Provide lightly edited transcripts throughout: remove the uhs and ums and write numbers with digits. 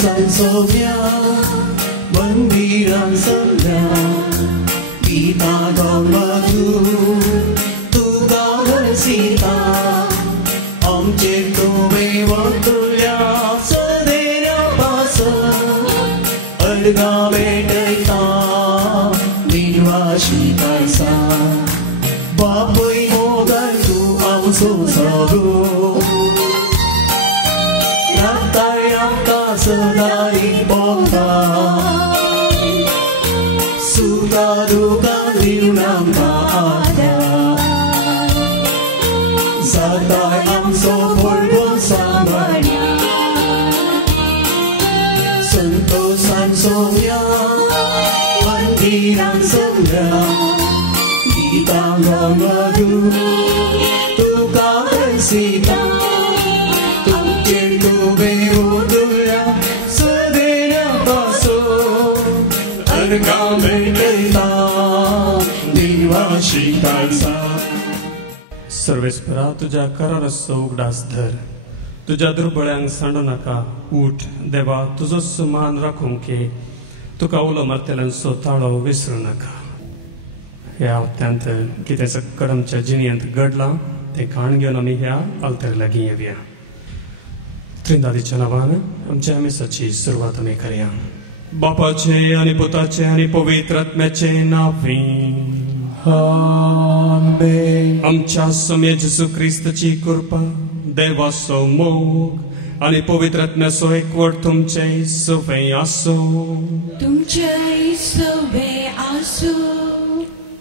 산소며 먼 선량 kita madu tu kawan sita om ciptu bewatulya sedera pasa alga bedeta minwashi kaisa bapui mogan tu amso saru ratayam ka sedari pota suka duka liunam ada satai amso polbon samanya sentosan somya pandiran semya kita madu tuka sita tukir tu bewudulya sedera paso सर्वेस्परा तुझ्या करारस्स उगडास धर तुझ्या दुर्बळ्यांक सांडू नाका उठ देवा तुजो सुमान राखूंक घे तुका उलो मारतेल्यांचो ताळो विसरू नाका ह्या वक्त्यांत कितें सक्कड आमच्या जिणेंत घडलां तें खाण घेवन आमी ह्या अल्तर लागीं येवया त्रिंदादीच्या नांवान आमच्या मेसाची सुरवात आमी करया बापाचे आणि पुताचे आणि पवित्र आत्म्याचे नावीं आमेन आमच्या सम्य जेसू ख्रिस्ताची कृपा देवाचो मोग आणि पवित्र आत्म्याचो एकवट तुमचे सगळे आसो तुमचे सगळे आसो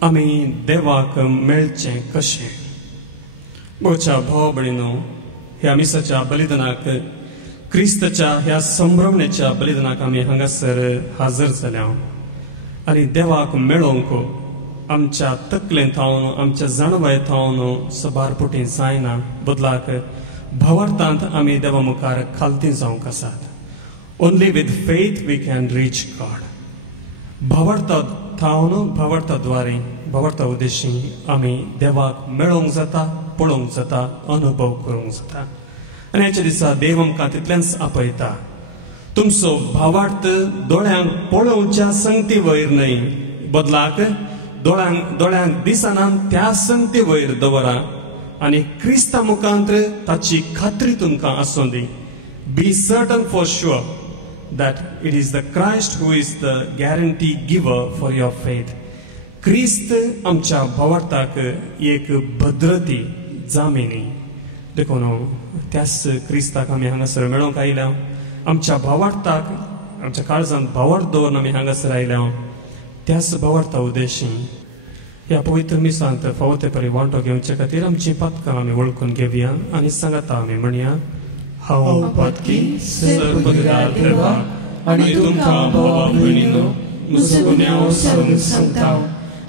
आमी देवाक मेळचे कशे बोच्या भाव भयणीनो ह्या मिसाच्या बलिदानाक क्रिस्ताच्या ह्या संभ्रमणेच्या बलिदानाक आमी हांगासर हाजर जाल्या आनी देवाक मेळोवंक आमच्या तकलेंत थावन आमच्या जाणवायेंत थावन सबारपुटी जायना बदलाक भावार्थांत आमी देवा मुखार खालती जावंक आसात only with faith we can reach God भावार्था थावन भावार्था द्वारे भावार्था उद्देशी आमी देवाक मेळोवंक जाता पळोवंक जाता अनुभव करूंक जाता आनी ह्याच्या दिसा देव आमकां तितलेंच आपयता तुमचो भावार्थ दोळ्यांक पळोवच्या संगती वयर न्हय बदलाक दोळ्यांक दिसना त्या संगती वयर दवरा आनी क्रिस्ता मुखांत्र ताची खात्री तुमकां आसूं दी be certain for sure that it is the Christ who is the guarantee giver for your faith. क्रिस्त आमच्या भावार्थाक एक भद्रती जामिनी देखून त्याच क्रिस्ताक आमी हांगासर मेळोवंक आयल्या आमच्या भावार्थाक आमच्या काळजांत भावार्थ दवरून आमी हांगासर आयल्या त्याच भावार्था उद्देशी ह्या पवित्र मिसांत फावो ते परी वांटो घेवचे खातीर आमची पातकां आमी वळखून घेवया आनी सांगाता आमी म्हणया हांव पातकी सर्वपदवीदार देवा आनी तुमकां भावा भयणीनो म्हजो गुन्यांव सांगता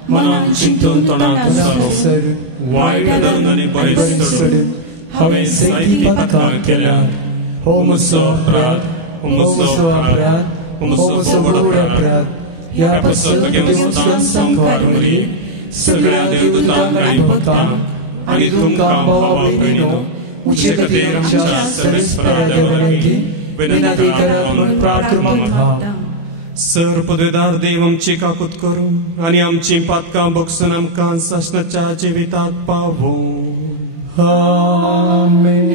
मनान चिंतून तोंडांत घालून वायट धरून आनी बरें सोडून हांवें जायतीं पातकां केल्यात हो म्हजो अपराध हो म्हजो अपराध हो म्हजो व्हड अपराध ह्या पुस्तकाक घेवन संवसार मरी सगळ्या देवदूतांक आनी भक्तांक आनी तुमकां भावा भयणीनो उचे खातीर आमच्या सर्वेस्परा देवाची विनंती करप म्हूण प्रार्थना सर्वपदवीदार देव आमची काकूत करूं आनी आमची पातकां बगसून आमकां सासणाच्या जिवितांत पावूं आमेन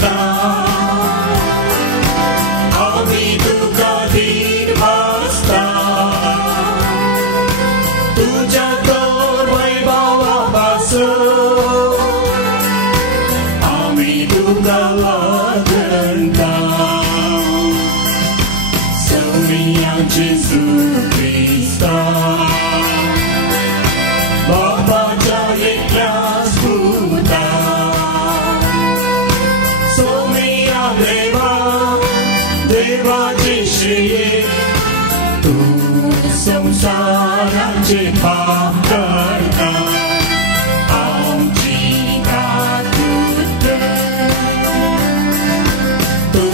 करता आम्ही तुका धीर भासता तुझ्या तोर वैभवापासून आम्ही तुका वंदनता सौम्या जेजू ख्रिस्ता बाबाच्या एकल्याच पुता सौम्या देवाचे श्रेय तू संसाराचे पाप करता आमची दातूत तू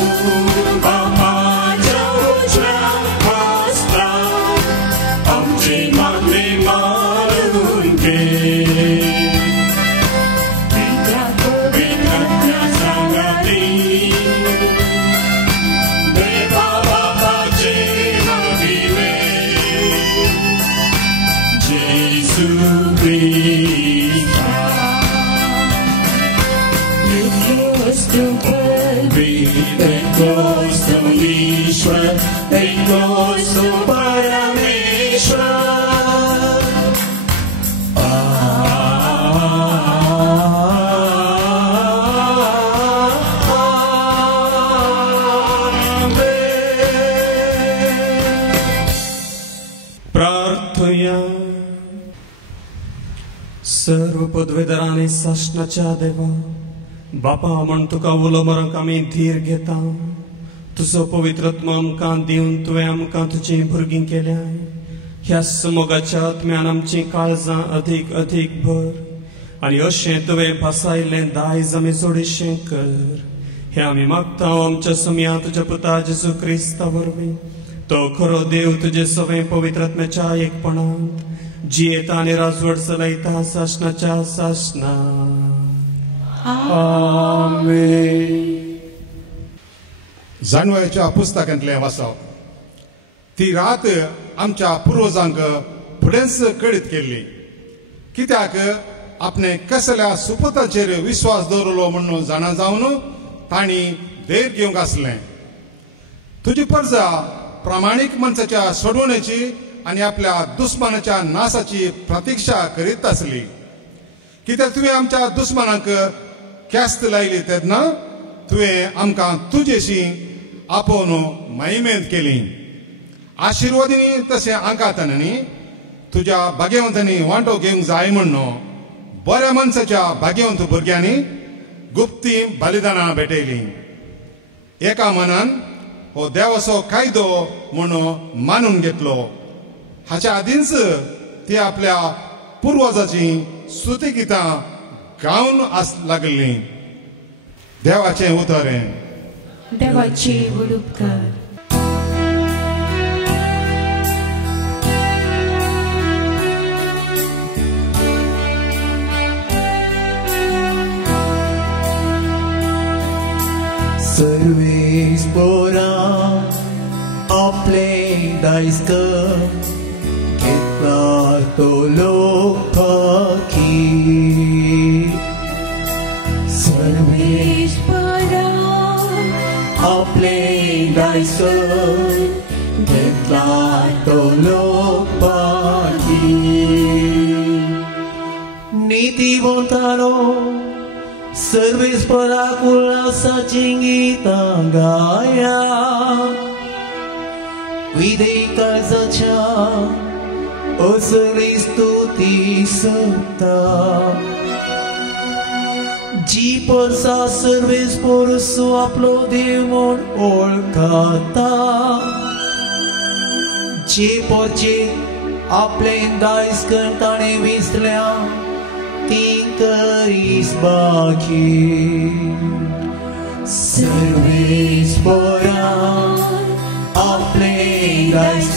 बापाच्या उजव्यात बसता आमचे मागणे मारून घे विद्रात्या सांगती देवा बापाचे महिमे जेजू ख्रिस्ता Ekos to Ishwar, Ekos to Parameshwar. प्रार्थूया. सर्व पदवीधरांनी सासणाच्या देवा बापा म्हण तुका उलो मारूंक आमी धीर घेता तुजो पवित्रत्व आमकां दिवन तुवें आमकां तुजी भुरगीं केल्या ह्या समुगाच्या आत्म्यान आमची काळजां अधीक अधीक भर आनी अशें तुवें भासायल्लें दायज आमी जोडिशें कर हें आमी मागता आमच्या सुमया तुज्या पुता जेजू क्रिस्ता वरवीं तो खरो देव तुजे सगळे पवित्रत्म्याच्या एकपणांत जियेता आनी राजवट चलयता सासणाच्या सासणा जाणवायच्या पुस्तकांतलें वाचप ती रात आमच्या पुर्वजांक फुडेंच कळीत केल्ली कित्याक आपणे कसल्या सुपुताचेर विश्वास दवरलो म्हणून जाणा जावन तांणी धैर्य घेवंक आसलें तुजी परजा प्रामाणीक मनशाच्या सोडवणेची आनी आपल्या दुस्मानाच्या नाशाची प्रतीक्षा करीत आसली कित्याक तुवें आमच्या दुस्मानाक ख्यास्त लायली तेन्ना तुवें आमकां तुजेशी आपोवन महिमेंत केली आशिर्वादिनी तशें आंकातानी तुज्या भाग्यवंतांनी वांटो घेवंक जाय म्हणून बऱ्या मनशाच्या भाग्यवंत भुरग्यांनी गुप्ती बलिदानां भेटयली एका मनान हो देवाचो कायदो म्हणून मानून घेतलो हाच्या आदींच ती आपल्या पुर्वजाची स्तुती गितां गावन लागली देवाचें उतरें देवाची उडूप कर सर्वेस्परा आपले दायज घेतला तो लोक पाखी सर्वेस्परा आपले दायज घेतला तो लोक पाखी नीतिवंतानो सर्वेस्पराक उल्हासाची गितां गाया विधेय काळजाच्या असली स्तुती सत्ता जी परसा सर्वेस्परसो आपलो देव म्हूण ओळखता जे परचे आपले दायज ताणें विसल्या ती करीस बाकी सर्वेस्परा आपले दायज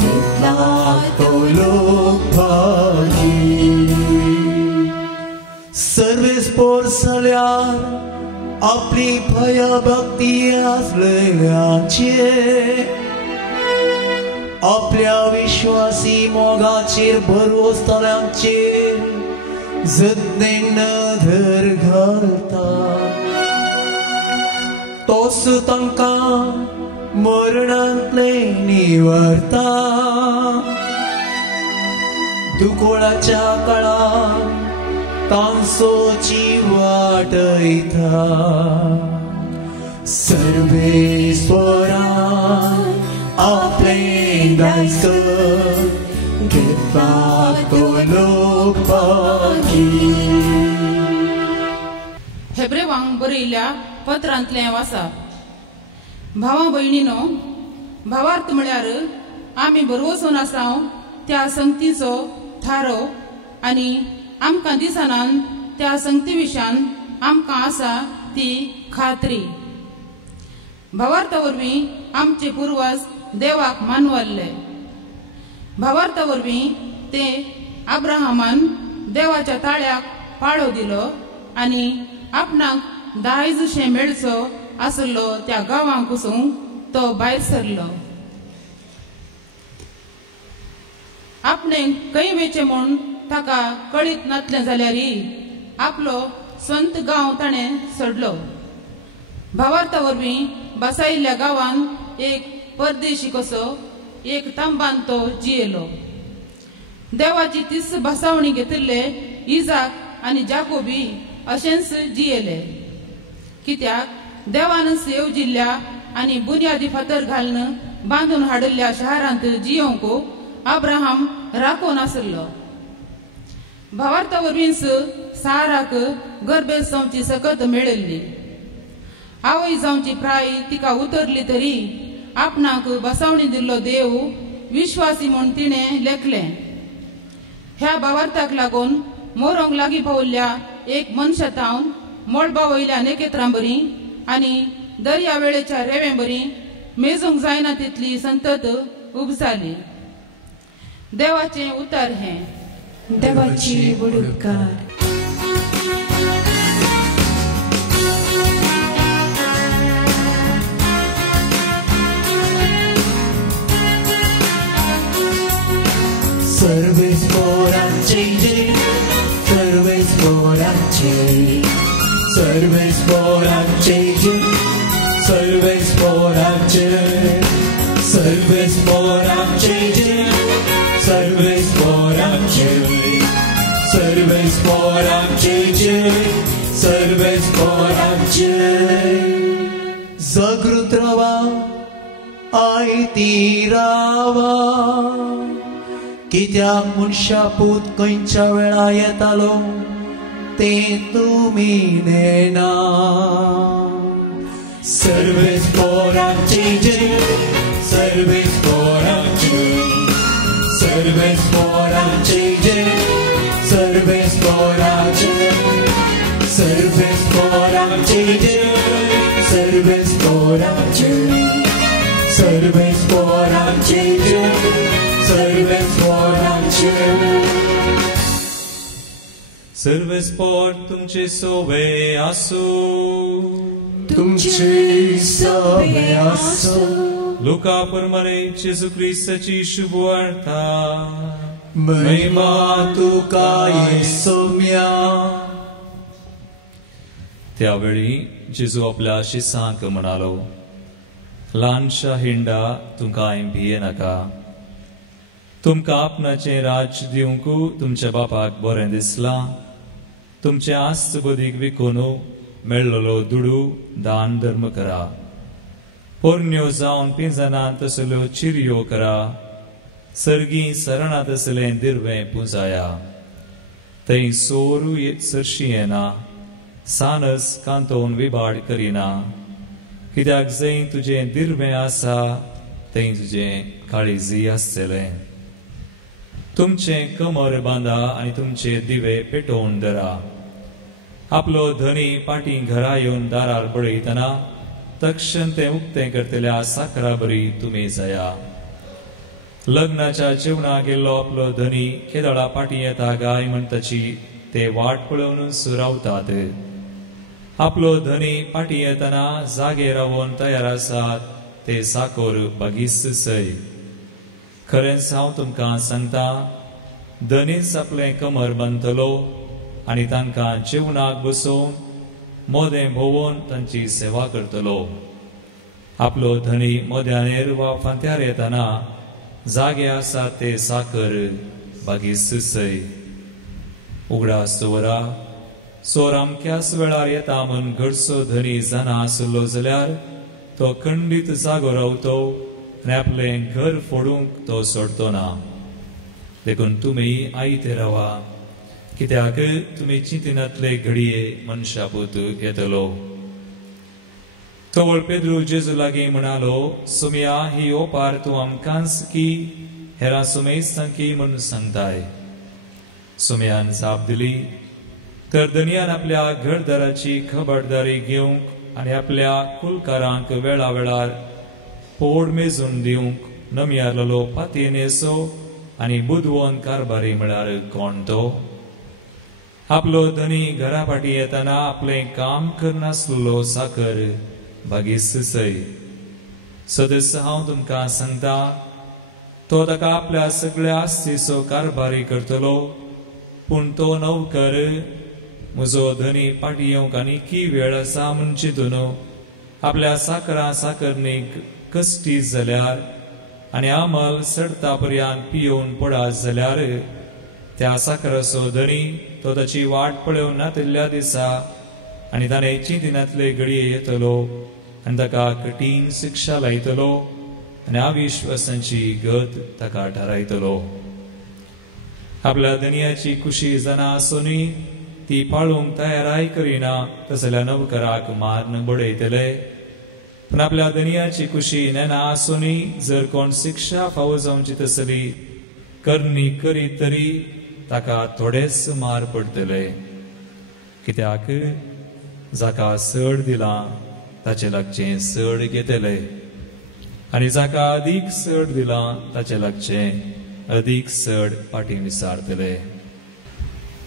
घेतला तो लोक भागी सर्वेस्पर जाल्यार आपली भयभक्ती आसलेल्याचे आपल्या विश्वासी मोगाचेर भरवसतल्यांचेर जतनेन नदर घालता तोच तांकां मरणांतले निवारता. दुकोळाच्या काळात तांचोची वाटयता. सर्वेस्वरान आपले दायज घेतला तो लोक पागी. हेब्रेवांक बरयल्ल्या पत्रांतले वाचा. भावां भयणीनो, भावार्थ म्हळ्यार आमी बरोवसून आसाव त्या संगतीचो थारो आनी आमकां दिसनान त्या संगती विशान आमकां आसा ती खात्री. भावार्था वरवीं आमचे पुर्वज देवाक मानवल्ले. भावार्था वरवीं ते अब्राहमान देवाच्या ताळ्याक पाळो दिलो आनी आपणाक दायजशे मेळचो आसलो त्या गांवांक वचूंक तो भायर सरलो. आपणे खंय वेचे म्हूण ताका कळीत नासलें जाल्यारय आपलो स्वंत गांव ताणें सोडलो. भावार्था वरवीं बसायिल्ल्या गांवांत एक परदेशी कसो एक तांबान तो जियेलो. देवाची 30 भासावणी घेतिल्ले इजाक आनी जाकोबी अशेंच जियेले. कित्याक देवान येवजिल्ल्या आनी बुन्यादी फातर घालून बांदून हाडिल्ल्या शारांत जियोंक अब्राहम राखो नासलो. भावार्था वरवींच साराक गर्भेत जावची सकत मेळिल्ली. आवय जावची प्राय तिका उतरली तरी आपणाक बसावणी दिल्लो देव विश्वासी म्हूण तिणें लेखलें. ह्या भावार्थाक लागून मोरोंक लागीं पावल्ल्या एक मनशातावन मळबा वयल्या नेकेत्रां बरी आनी दर्या वेळेच्या रेंवे बरी मेजूंक जायना तितली संतत उपजाली. देवाचें उतर हें. देवाची बुडुपकार. सर्वेस्पोरांचे सर्वेस्पोरांचे सर्वेस्पोरांचे सर्वेस्पोरांचे सर्वेस्पोरांचे सर्वेस्पोरांचे सर्वेस्पोरांचे सर्वेस्पोरांचे. जागृत रावा आयती रावा. कित्याक मनशापूत खंयच्या वेळा येतालो तें तुमी नेना. सर्वेस्पोरांचे सर्वेस्पोरांचे सर्वेस्पोरांचे सर्वेस्पोरांचे सर्वेस्पोरांचे सर्वेस्पोरांचे सर्वेस्पोरांचे सर्वेस्पोरांचे. सर्वेस्पोर तुमचे सोबे आसू. तुमचे सोबे आसू. लुका परमाणे जेजू ख्रिस्ताची शुभ वार्ता. महिमा तुका येसुम्या. त्यावेळी जेजू आपल्या शिसांक म्हणालो, ल्हानशा हिंडा तुमकां भिये नाका. तुमकां आपणाचें राज दिवंक तुमच्या बापाक बरें दिसलां. तुमचे आस्त बदीक विकून मेळ्ळलो दुडू दान धर्म करा. पोरण्यो जावन पिंजनांत तसल्यो चिरयो करा. सर्गी सरणांत तसलें दिर्वें पुंजाया. थंय सोरू सरशी येना. सानस कांतोवन विबाड करिना. कित्याक जंय तुजें दिर्वें आसा थंय तुजें काळीजी आसतलें. तुमचे कमर बांदा आनी तुमचे दिवे पेटोवन धरा. आपलो धनी पाटी घरा येवन दारार पळयतना तक्षण ते उक्तें करतल्या साकरा बरी तुमी जाया. लग्नाच्या जेवणाक गेल्लो आपलो धनी केदळा पाटी येता गाय म्हण ताची ते वाट पळोवनूच रावतात. आपलो धनी पाटी येतना जागे रावून तयार आसात ते साकोर बागीस सय. खरेंच हांव तुमकां सांगता, धनीच आपलें कमर बांदतलो आनी तांकां जेवणाक बसोवन मोदें भोवून तांची सेवा करतलो. आपलो धनी मोद्यानेर वा फांत्यार येताना जागे आसा ते साकर बागीस सय. उगडास दवरा, सोर अमक्याच वेळार येता म्हण घडसो धनी जाना आसलो जाल्यार तो खंडीत जागो रावतो आनी आपलें घर फोडूंक तो सोडतो ना. देखून तुमी आयते रावा, कित्याक तुमी चिंतिनातले घडये मनशापूत येतलो. तोवळ पेद्रू जेजू लागीं म्हणालो, सुमया ही ओपार तूं आमकांच की हेरां सुमेस्तां की म्हूण सांगताय. सुमयान जाप दिली. तर धनयान आपल्या घरदाराची खबरदारी घेवंक आनी आपल्या कुलकारांक वेळा वेळार पोड मेजून दिवंक नम्यारलो पातयेन येसो आनी बुदवोन कारबारी म्हळ्यार कोण तो. आपलो धनी घरा फाटी येताना आपलें काम करनासलो साकर बागीस सय. सदस्य हांव तुमकां सांगता, तो ताका आपल्या सगळ्या आस्तीचो कारबारी करतलो. पूण तो नौकर म्हजो धनी फाटी येवंक आनीकी वेळ आसा म्हूण चिंतून आपल्या साकरणीक कश्टी जाल्यार आनी आमल सडता पर्यंत पियोवन पडात जाल्यार त्या साकराचो धनी तो ताची वाट पळोवन नातिल्ल्या दिसा आनी ताणें चिंतिनातले घडये येतलो आनी ताका कठीण शिक्षा लायतलो आनी अविश्वासांची गत ताका थारायतलो. आपल्या धनयाची खुशी जाना आसुनी ती पाळूंक तयाराय करिना तसल्या नवकराक मारून बडयतले. पण आपल्या धनयाची खुशी नेना आसुनी जर कोण शिक्षा फावो जावची तसली करणी करीत तरी ताका थोडेच मार पडतले. कित्याक जाका सड दिला ताचे लागचे सड घेतले आनी जाका अदीक सड दिला ताचे लागचे अदीक सड पाटी विसारतले.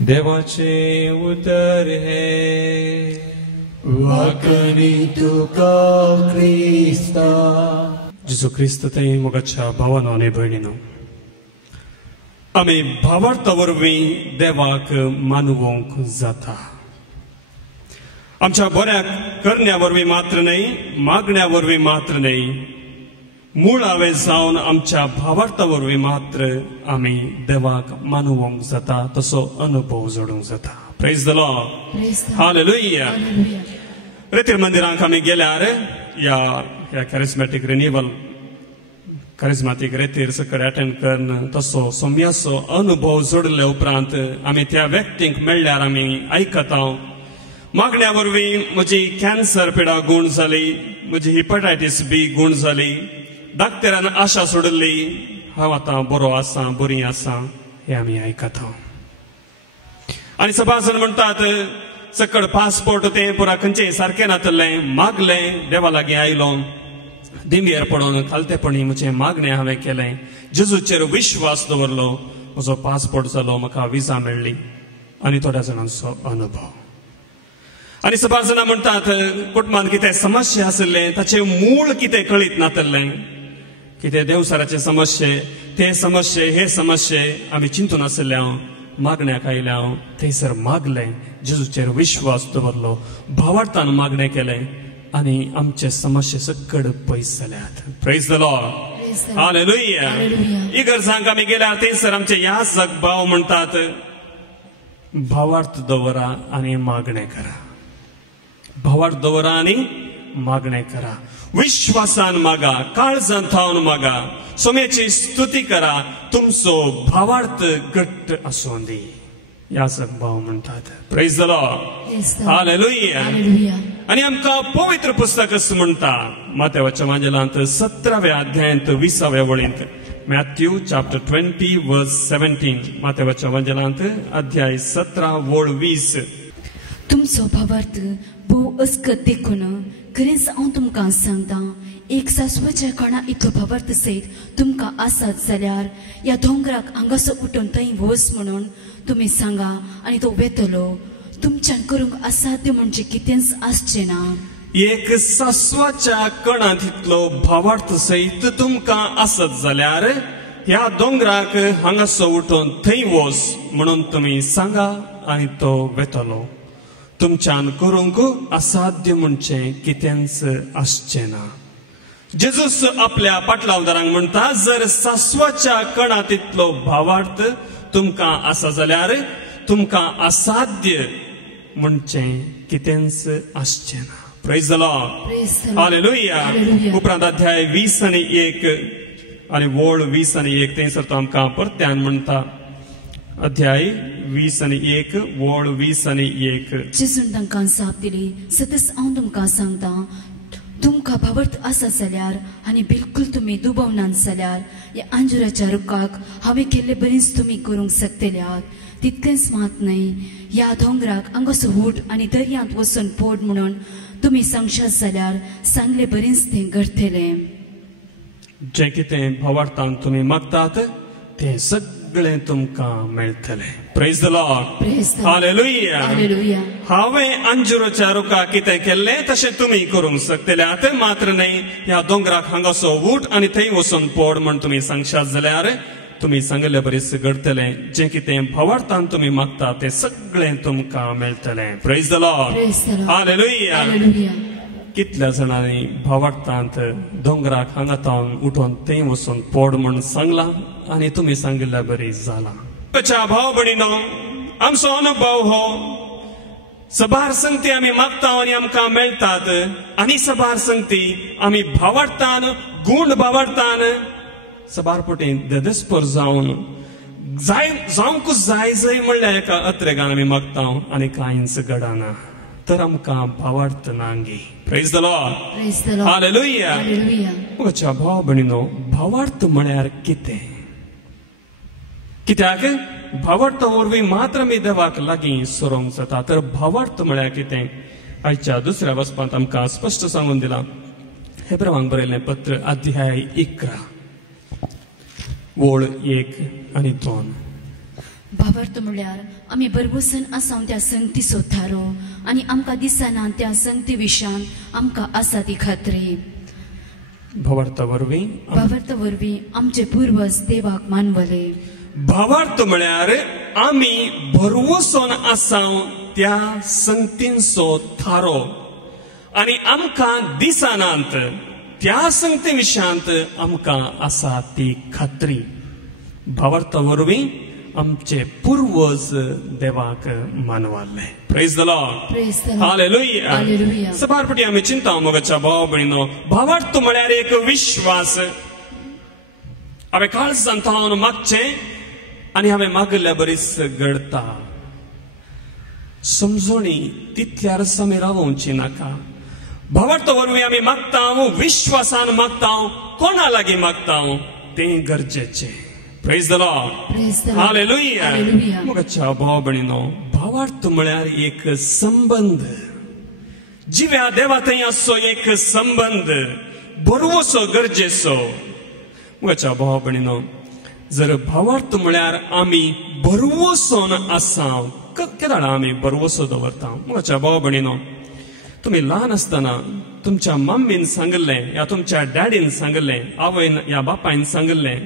देवाचे उतर हे वाकणी तुका क्रिस्ता. जेजू क्रिस्त ते मोगाच्या भावानो आनी भयणीनो, आमी भावार्था वरवीं देवाक मानवोंक जाता. आमच्या बऱ्या करण्या वरवीं मात्र न्हय, मागण्या वरवीं मात्र न्हय, मुळावे जावन आमच्या भावार्था वरवीं मात्र आमी देवाक मानवोंक जाता, तसो अनुभव जोडूंक जाता. Praise the Lord. हालेलुया. रेतीर मंदिरांक आमी गेल्यार या कॅरिस्मॅटीक रिन्युअल कॅरिस्मॅटीक रेतीर सकट अटेंड करन तसो सोम्याचो अनुभव जोडले उपरांत आमी त्या व्यक्तींक मेळ्ळ्यार आमी आयकता, मागण्या वरवीं म्हजी कॅन्सर पिडा गूण जाली, म्हजी हिपॅटायटीस बी गूण जाली, डाक्टरान आशा सोडली, हांव आतां बरो आसा, बरी आसा, हे आमी आयकता. आनी सबास जाण म्हणटात सकड पासपोर्ट तें पुरा खंयचें सारकें नातलें, मागलें, देवा लागीं आयलो, दिंगेर पडोन खालतेपणी म्हजें मागणें हांवें केलें, जेजूचेर विश्वास दवरलो, म्हजो पासपोर्ट जालो, म्हाका विजा मेळ्ळी. आनी थोड्या जाणांचो अनुभव. आनी सबास जाणां म्हणटात कुटुंबांत कितें समस्या आसलें ताचें मूळ कितें कळीत नातलें, कितें देवसाराचे समस्ये, ते समस्ये, हे समस्ये आमी चिंतून आसल्या मागण्याक आयल्या थंयसर मागलें, जेजूचेर विश्वास दवरलो, भावार्थान मागणें केलें आनी आमचे समस्ये सकड पयस जाल्यात. Praise the Lord. हालेलुया. इगर्जांक आमी गेल्यार थंयसर आमचे याजक भाव म्हणटात, भावार्थ दवरा आनी मागणें करा. भावार्थ दवरा आनी मागणें करा. विश्वासान मागा, काळजांत थावन मागा, सोम्याची स्तुती करा, तुमचो भावार्थ घट्ट आसूं दी. याजक भाव म्हणटात. Praise the Lord. हालेलुया. आनी आमकां पवित्र पुस्तक म्हणटा मातेवाच्या वांजेलांत 17व्या अध्यायांत 20व्या वळींत, मॅथ्यू चॅप्टर 20 वर्स 17, मातेवाच्या वांजेलांत अध्याय 17 वळ 20. तुमचो भावार्थ भोव अस्कत देखून खरेंच हांव तुमकां सांगता, एक सासवाच्या कणा इतलो भावार्थ सयत तुमकां आसात जाल्यार ह्या दोंगराक हांगासर उठून थंय वच म्हणून तुमी सांगा आनी तो वेतलो. तुमच्यान करूंक असाध्य म्हणजे कितेंच आसचें ना. एक सासवाच्या कणांत इतलो भावार्थ सयत तुमकां आसत जाल्यार ह्या दोंगराक हांगासर उठून थंय वच म्हणून तुमी सांगा आनी तो वेतलो. तुमच्यान करूंक असाध्य म्हणचे कितेंच आसचें ना. जेजूस आपल्या पाटलावदारांक म्हणटा, जर सासवाच्या कणा तितलो भावार्थ तुमकां आसा जाल्यार तुमकां असाध्य म्हणचे कितेंच आसचें ना. Praise the Lord. हालेलुया. उपरांत अध्याय 20 आनी 1 आनी वोळ 20 आनी 1 थंयसर तो आमकां परत्यान म्हणटा. अध्याय 20 आनी 1 वोळ 20 आनी 1. जेजून तांकां जाप दिली, सतत हांव तुमकां सांगता, तुमकां भावार्थ आसा जाल्यार आनी बिलकुल तुमी दुबावनात जाल्यार ह्या अंजुराच्या रुखाक हांवें केल्ले बरेंच तुमी करूंक शकतले आहात. तितकेंच मात न्हय, ह्या दोंगराक हांगासो हूट आनी दर्यांत वचून पोड म्हणून तुमी सांगशात जाल्यार सांगले बरेंच तें घडटलें. जें कितें भावार्थान तुमी मागतात तें सगळें तुमकां मेळटलें. Praise the Lord. हालेलुया. हांवें अंजुराच्या रुखाक कितें केल्लें तशें तुमी करूंक शकतले आहात. मात्र न्हय, ह्या दोंगराक हांगासो हूट आनी थंय वचून पोड म्हण तुमी सांगशात जाल्यार तुमी सांगले बरेंच घडटलें. जें कितें भावार्थान तुमी मागता तें सगळें तुमकां मेळटलें. Praise the Lord. हालेलुया. कितल्या जाणांनी भावार्थांत दोंगराक हांगातावन उठोवन थंय वचून पोड म्हण सांगलां आनी तुमी सांगिल्ल्या बरी जालां. भाव भयणीनो, आमचो अनुभव हो सबार संगती आमी मागता आनी आमकां मेळटात, आनी सबार संगती आमी भावार्थान गूण भावार्थान सबार पटी देदस्पर जावन जावंकूच जाय जंय म्हणल्यार एका अत्रेगान आमी मागता आनी कांयच घडना. तर आमकां भावार्थ नांगी. Praise the Lord. हालेलुया. म्हज्या भाव भयणीनो, भावार्थ म्हळ्यार कितें? कित्याक भावार्थ वरवीं मात्र आमी देवाक लागीं सरोंक जाता. तर भावार्थ म्हळ्यार कितें? आयच्या दुसऱ्या वचपांत आमकां स्पश्ट सांगून दिलां. हेब्रेवांक बरयल्लें पत्र अध्याय 11 वोळ 1 आनी 2. भावार्थ म्हळ्यार आमी बरवसन आसां त्या संगती सोदतालो आनी आमकां दिसना त्या संगती विशयान आमकां आसा ती खात्री. भावार्थ वरवीं आमचे पुर्वज देवाक मानवले. भावार्थ म्हळ्यार आमी भरवसन आसां त्या संगतींचो थारो आनी आमकां दिसनात त्या संगती विशयांत आमकां आसा ती खात्री. भावार्थ वरवीं आमचे पुर्वज देवाक मानवाले. Praise the Lord. हालेलुया. सबार पटी आमी चिंता मोगाच्या भाव भयणीनो, भावार्थ म्हळ्यार एक विश्वास. हांवें काळजान थावन मागचें आनी हांवें मागल्या बरीच घडटा. समजोणी तितल्यार आमी रावोवची नाका. भावार्थ वरवीं आमी मागता, विश्वासान मागता, कोणा लागीं मागता तें गरजेचें. Praise the Lord. हालेलुया. मोगाच्या भाव भयणीनो, भावार्थ म्हळ्यार एक संबंध. जिव्या देवा थंय आसचो एक संबंध बरोवसो गरजेचो. मोगाच्या भाव भयणीनो, जर भावार्थ म्हळ्यार आमी बरोवसोन आसां, केदां आमी बरोवसो दवरता. मोगाच्या भाव भयणीनो, तुमी ल्हान आसतना तुमच्या मम्मीन सांगलें या तुमच्या डॅडीन सांगलें, आवयन या बापायन सांगलें,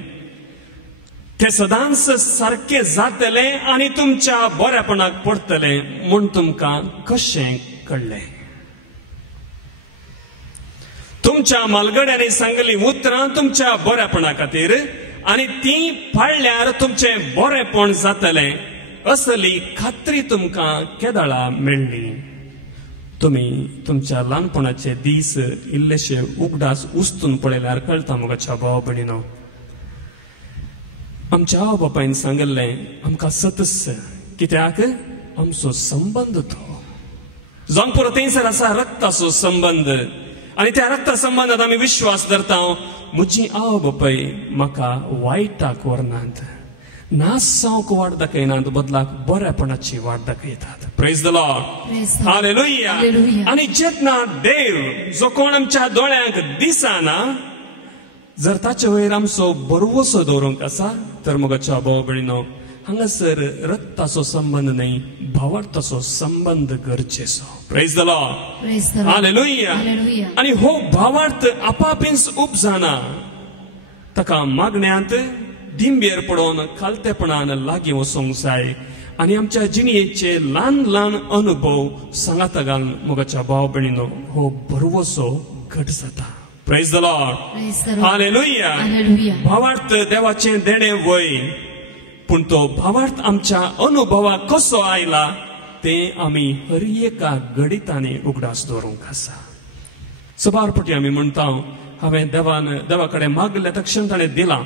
ते सदांच सारखे जातले आनी तुमच्या बऱ्यापणाक पडटले म्हूण तुमकां कशें कळ्ळें? तुमच्या मालगड्यांनी सांगली उतरां तुमच्या बऱ्यापणा खातीर आनी ती पाळल्यार तुमचें बरेपण जातलें असली खात्री तुमकां केदाळा मेळ्ळी. तुमी तुमच्या ल्हानपणाचे दीस इल्लेशे उगडास उस्तून पळयल्यार कळटा मोगाच्या भाव भयणीनो. आमच्या आवय बापायन सांगलें आमकां सतस, कित्याक आमचो संबंध तो जावन पुरो थंयसर आसा रक्ताचो संबंध आनी त्या रक्ता संबंधांत आमी विश्वास धरता. म्हजी आवय बापाय म्हाका वायटाक व्हरनात, नास जावंक वाट दाखयनात, बदलाक बऱ्यापणाची वाट दाखयतात. Praise the Lord. हालेलुया. आनी जेन्ना देव जो कोण आमच्या दोळ्यांक दिसना, जर ताचे वयर आमचो बरोवसो दवरूंक आसा, तर मोगाच्या भाव भयणीनो, हांगासर रक्ताचो संबंध न्हय, भावार्थाचो संबंध गरजेचो. Praise the Lord. हालेलुया. आनी हो भावार्थ आपापींच उपजाना, ताका मागण्यांत दिंबेर पडोवन खालतेपणान लागीं वचूंक जाय आणि आमच्या जिणेचे ल्हान ल्हान अनुभव सांगात घालून मोगाच्या भाव भयणीनो हो बरोवसो घट जाता. Praise the Lord. हालेलुया. भावार्थ देवाचे देणे वय, पूण तो भावार्थ आमच्या अनुभवाक कसो आयला ते आमी हर एका गणितांनी उगडास दवरूंक आसा. सबारपटी आमी म्हणटा हांवें देवा कडेन मागले तक्षण ताणें दिला.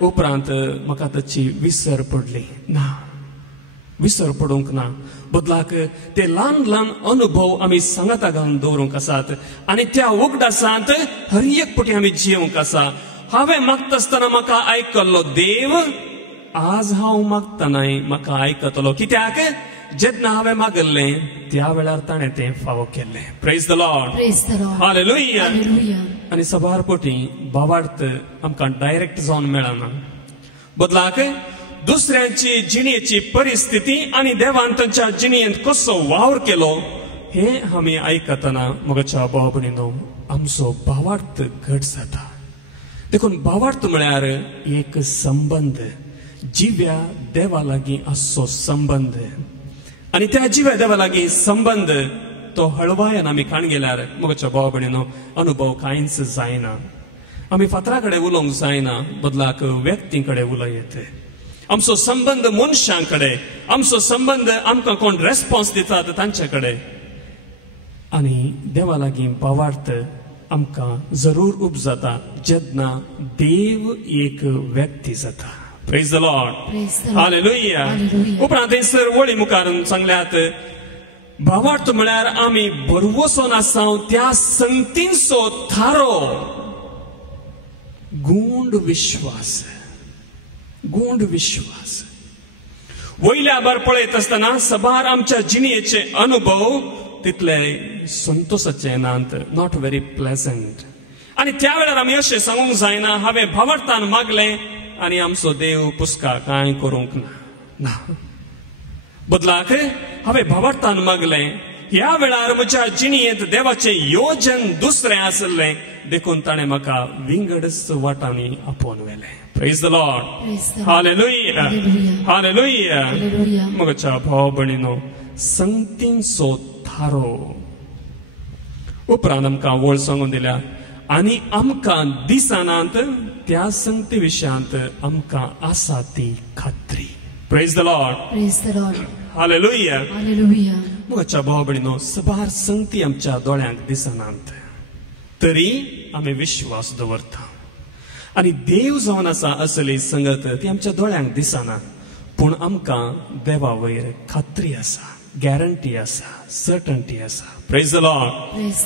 उपरांत म्हाका ताची विसर पडली ना, विसर पडूंक ना. बदलाक ते ल्हान ल्हान अनुभव आमी सांगाता घालून दवरूंक आसात आनी त्या उगडासांत हर एक पटी आमी जियोंक आसा. हांवें मागता आसतना म्हाका आयकल्लो देव आज हांव मागतानाय म्हाका आयकतलो. कित्याक जेन्ना हांवें मागल्लें त्या वेळार ताणें तें फावो केल्लें. Praise the Lord. हालेलुया. आनी सबारपटी भावार्थ आमकां डायरेक्ट जावन मेळना. बदलाक दुसऱ्यांची जिणेची परिस्थिती आनी देवान तांच्या जिणेंत कसो वावर केलो हे आमी आयकतना मोगाच्या भाव भयणीनो आमचो भावार्थ घट जाता. देखून भावार्थ म्हळ्यार एक संबंध, जिव्या देवा लागीं आसचो संबंध. आनी त्या जिव्या देवा लागीं संबंध तो हळवायन आमी काण गेल्यार मोगाच्या भाव भयणीनो अनुभव कांयच जायना. आमी फातरा कडेन उलोवंक जायना, बदलाक व्यक्ती कडेन उलयत. आमचो संबंध मनशां कडेन, आमचो संबंध आमकां कोण रेस्पॉन्स दितात तांचे कडेन. आनी देवा लागीं भावार्थ आमकां जरूर उपजता जेन्ना देव एक व्यक्ती जाता. Praise the Lord. हालेलुया. उपरांत थंयसर वळी मुखार सांगल्यात भावार्थ म्हळ्यार आमी बरवसोन आसाव त्या संगतींचो थारो गूंड विश्वास. गूंड विश्वास वयल्या भार पळयत आसतना सबार आमच्या जिणेचे अनुभव तितले संतोषाचे नात, नॉट व्हेरी प्लेजंट. आनी त्या वेळार आमी अशें सांगूंक जायना हांवें भावार्थान मागलें आनी आमचो देव पुस्का कांय करूंक ना. बदलाक हांवें भावार्थान मागलें. ह्या वेळार म्हज्या जिणेंत देवाचें योजन दुसरें आसलें, देखून ताणें म्हाका विंगडच वाटांनी आपोवन व्हेलें. Praise the Lord. Hallelujah. Hallelujah. म्हज्या भाव भयणीनो संगतींचो थारो. उपरांत आमकां वळ सांगून दिल्या आनी आमकां दिसनात त्या संगती विशयांत आमकां आसा ती खात्री. Praise the Lord. हालेलुया. म्हज्या भाव भयणीनो सबार संगती आमच्या दोळ्यांक दिसनात, तरी आमी विश्वास दवरता. आनी देव जावन आसा असली संगत ती आमच्या दोळ्यांक दिसना, पूण आमकां देवा वयर खात्री आसा, गॅरंटी आसा, सर्टन्टी आसा. Praise the Lord.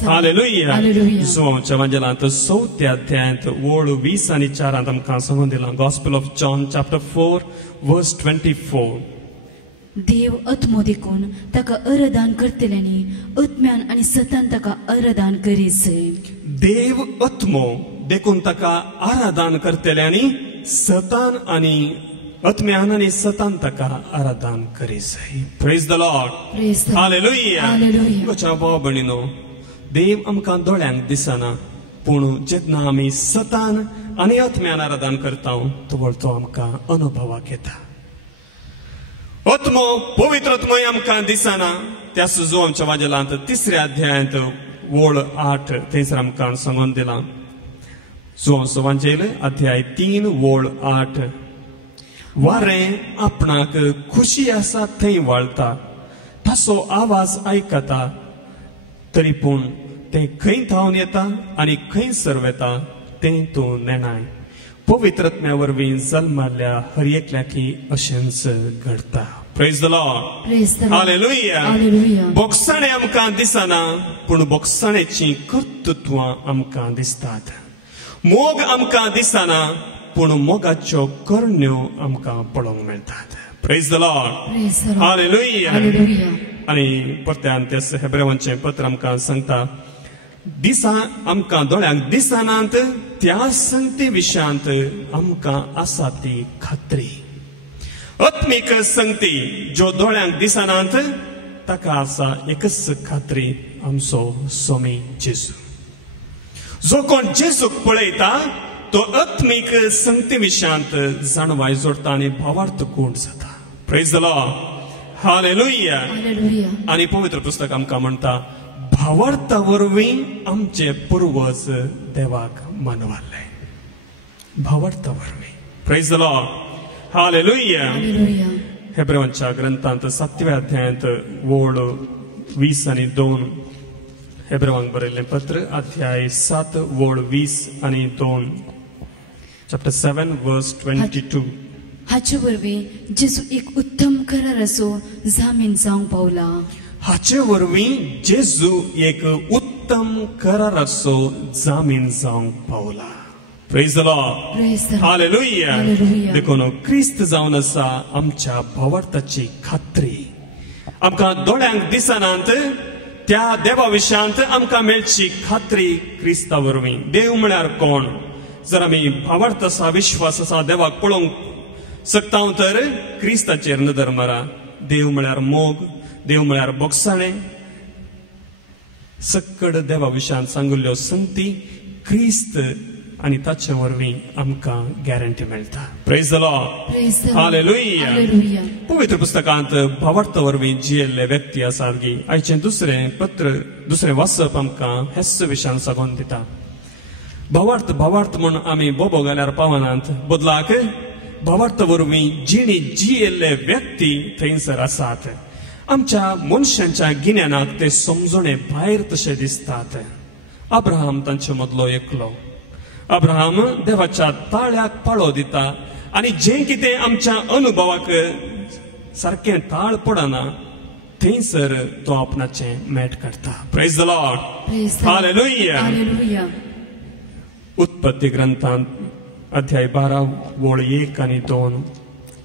हालेलुया. जुवांच्या एवांजेलांत 4 अध्यायांत वळ 20 आनी 4 आमकां सांगून दिलां. गॉस्पेल ऑफ जॉन चॅप्टर 4 वर्स 24. देव आत्मो देखून ताका अरदान करतल्यांनी आत्म्यान आनी सतान ताका अरदान करीसय. देव आत्मो देखून ताका आराधन करतल्यांनी सतान आनी आत्म्यान आनी सतान ताका आराधन करीसय. Praise the Lord. हालेलुया. म्हज्या भाव भयणीनो देव आमकां दोळ्यांक दिसना, पूण जेन्ना आमी सतान आनी आत्म्यान आराधन करता तो तो आमकां अनुभवाक येता. आत्मो पवित्र आत्मोय आमकां दिसना. त्याच जो आमच्या वाजेलांत 3 अध्यायांत वळ 8 थंयसर आमकां सांगून दिलां. जो वांजेल अध्याय 3 वळ 8. वारें आपणाक खुशी आसा थंय वळटा, ताचो आवाज आयकता, तरी पूण तें खंय धांवन येता आनी खंय सरवेता तें तूं नेणाय. पवित्र आत्म्या वरवीं जल्माल्या हर एकल्याकी अशेंच घडटा. Praise the Lord. हालेलुया. बोगसाणे आमकां दिसना, पूण बोगसाणेची कर्तृत्वां आमकां दिसतात. मोग आमकां दिसना, पूण मोगाच्यो करण्यो आमकां पळोवंक मेळटात. Praise the Lord. हालेलुया. आनी परत्यान तें हेब्रेवांचें पत्र आमकां सांगता दिसा आमकां दोळ्यांक दिसनात त्या संगती विशयांत आमकां आसा ती खात्री. आत्मीक संगती ज्यो दोळ्यांक दिसनात ताका आसा एकच खात्री, आमचो स्वामी जेजू. जो कोण जेजूक पळयता तो आत्मीक संगती विशयांत जाणवाय जोडटा आनी भावार्थ कोण जाता. Praise the Lord, hallelujah. Hallelujah. आणि पवित्र पुस्तक आमकां म्हणटा भावार्था वरवीं आमचे पुर्वज देवाक मानवाले. भावार्था वरवीं. Praise the Lord, hallelujah. Hallelujah. हेब्रेवांच्या ग्रंथांत 7व्या अध्यायांत वोड 20 आणि 2. हेब्रेवांक बरयल्लें पत्र अध्याय 7 वोड 20 आणि 2. चॅप्टर 7 वर्स 22. हाचे वरवीं जेजू एक उत्तम करार असो जामीन जावंक पावला. हाचे वरवीं जेजू एक उत्तम कराराचो जामीन जावंक पावला. Praise the Lord, Praise the Lord. Hallelujah. Hallelujah. देखून क्रिस्त जावन आसा आमच्या भावार्थाची खात्री. आमकां दोळ्यांक दिसनात त्या देवा विशयांत आमकां मेळची खात्री क्रिस्ता वरवीं. देव म्हळ्यार कोण? जर आमी भावार्थ आसा, विश्वास आसा, देवाक पळोवंक सकता तर क्रिस्ताचेर नदर मारा. देव म्हळ्यार मोग, देव म्हळ्यार बोगसाणें. सकड देवा विशयांत सांगिल्ल्यो संगती क्रिस्त आणि ताचे वरवीं आमकां गॅरंटी मेळटा. Praise the Lord, Praise the Lord. Hallelujah. Hallelujah. पवित्र पुस्तकांत भावार्थ वरवीं जियेल्ले व्यक्ती आसात गी. आयचें दुसरें वाचप आमकां हेच विशयान सागोन दिता. भावार्थ म्हूण आमी बोबो घाल्यार पावनात. बदलाक भावार्थ वरवीं जिणी जियेल्ले व्यक्ती थंयसर आसात. आमच्या मनशांच्या गिन्यानाक ते समजणे भायर तशे दिसतात. अब्राहम तांचे मदलो एकलो. अब्राहम देवाच्या ताळ्याक पाळो दिता आणि जे कितें आमच्या अनुभवाक सारकें ताळ पडना थंयसर तो आपणाचें मेट काडटा. Praise the Lord, Praise the Lord. Hallelujah. Hallelujah. उत्पत्ती ग्रंथांत अध्याय 12 वोळ 1 आणि 2.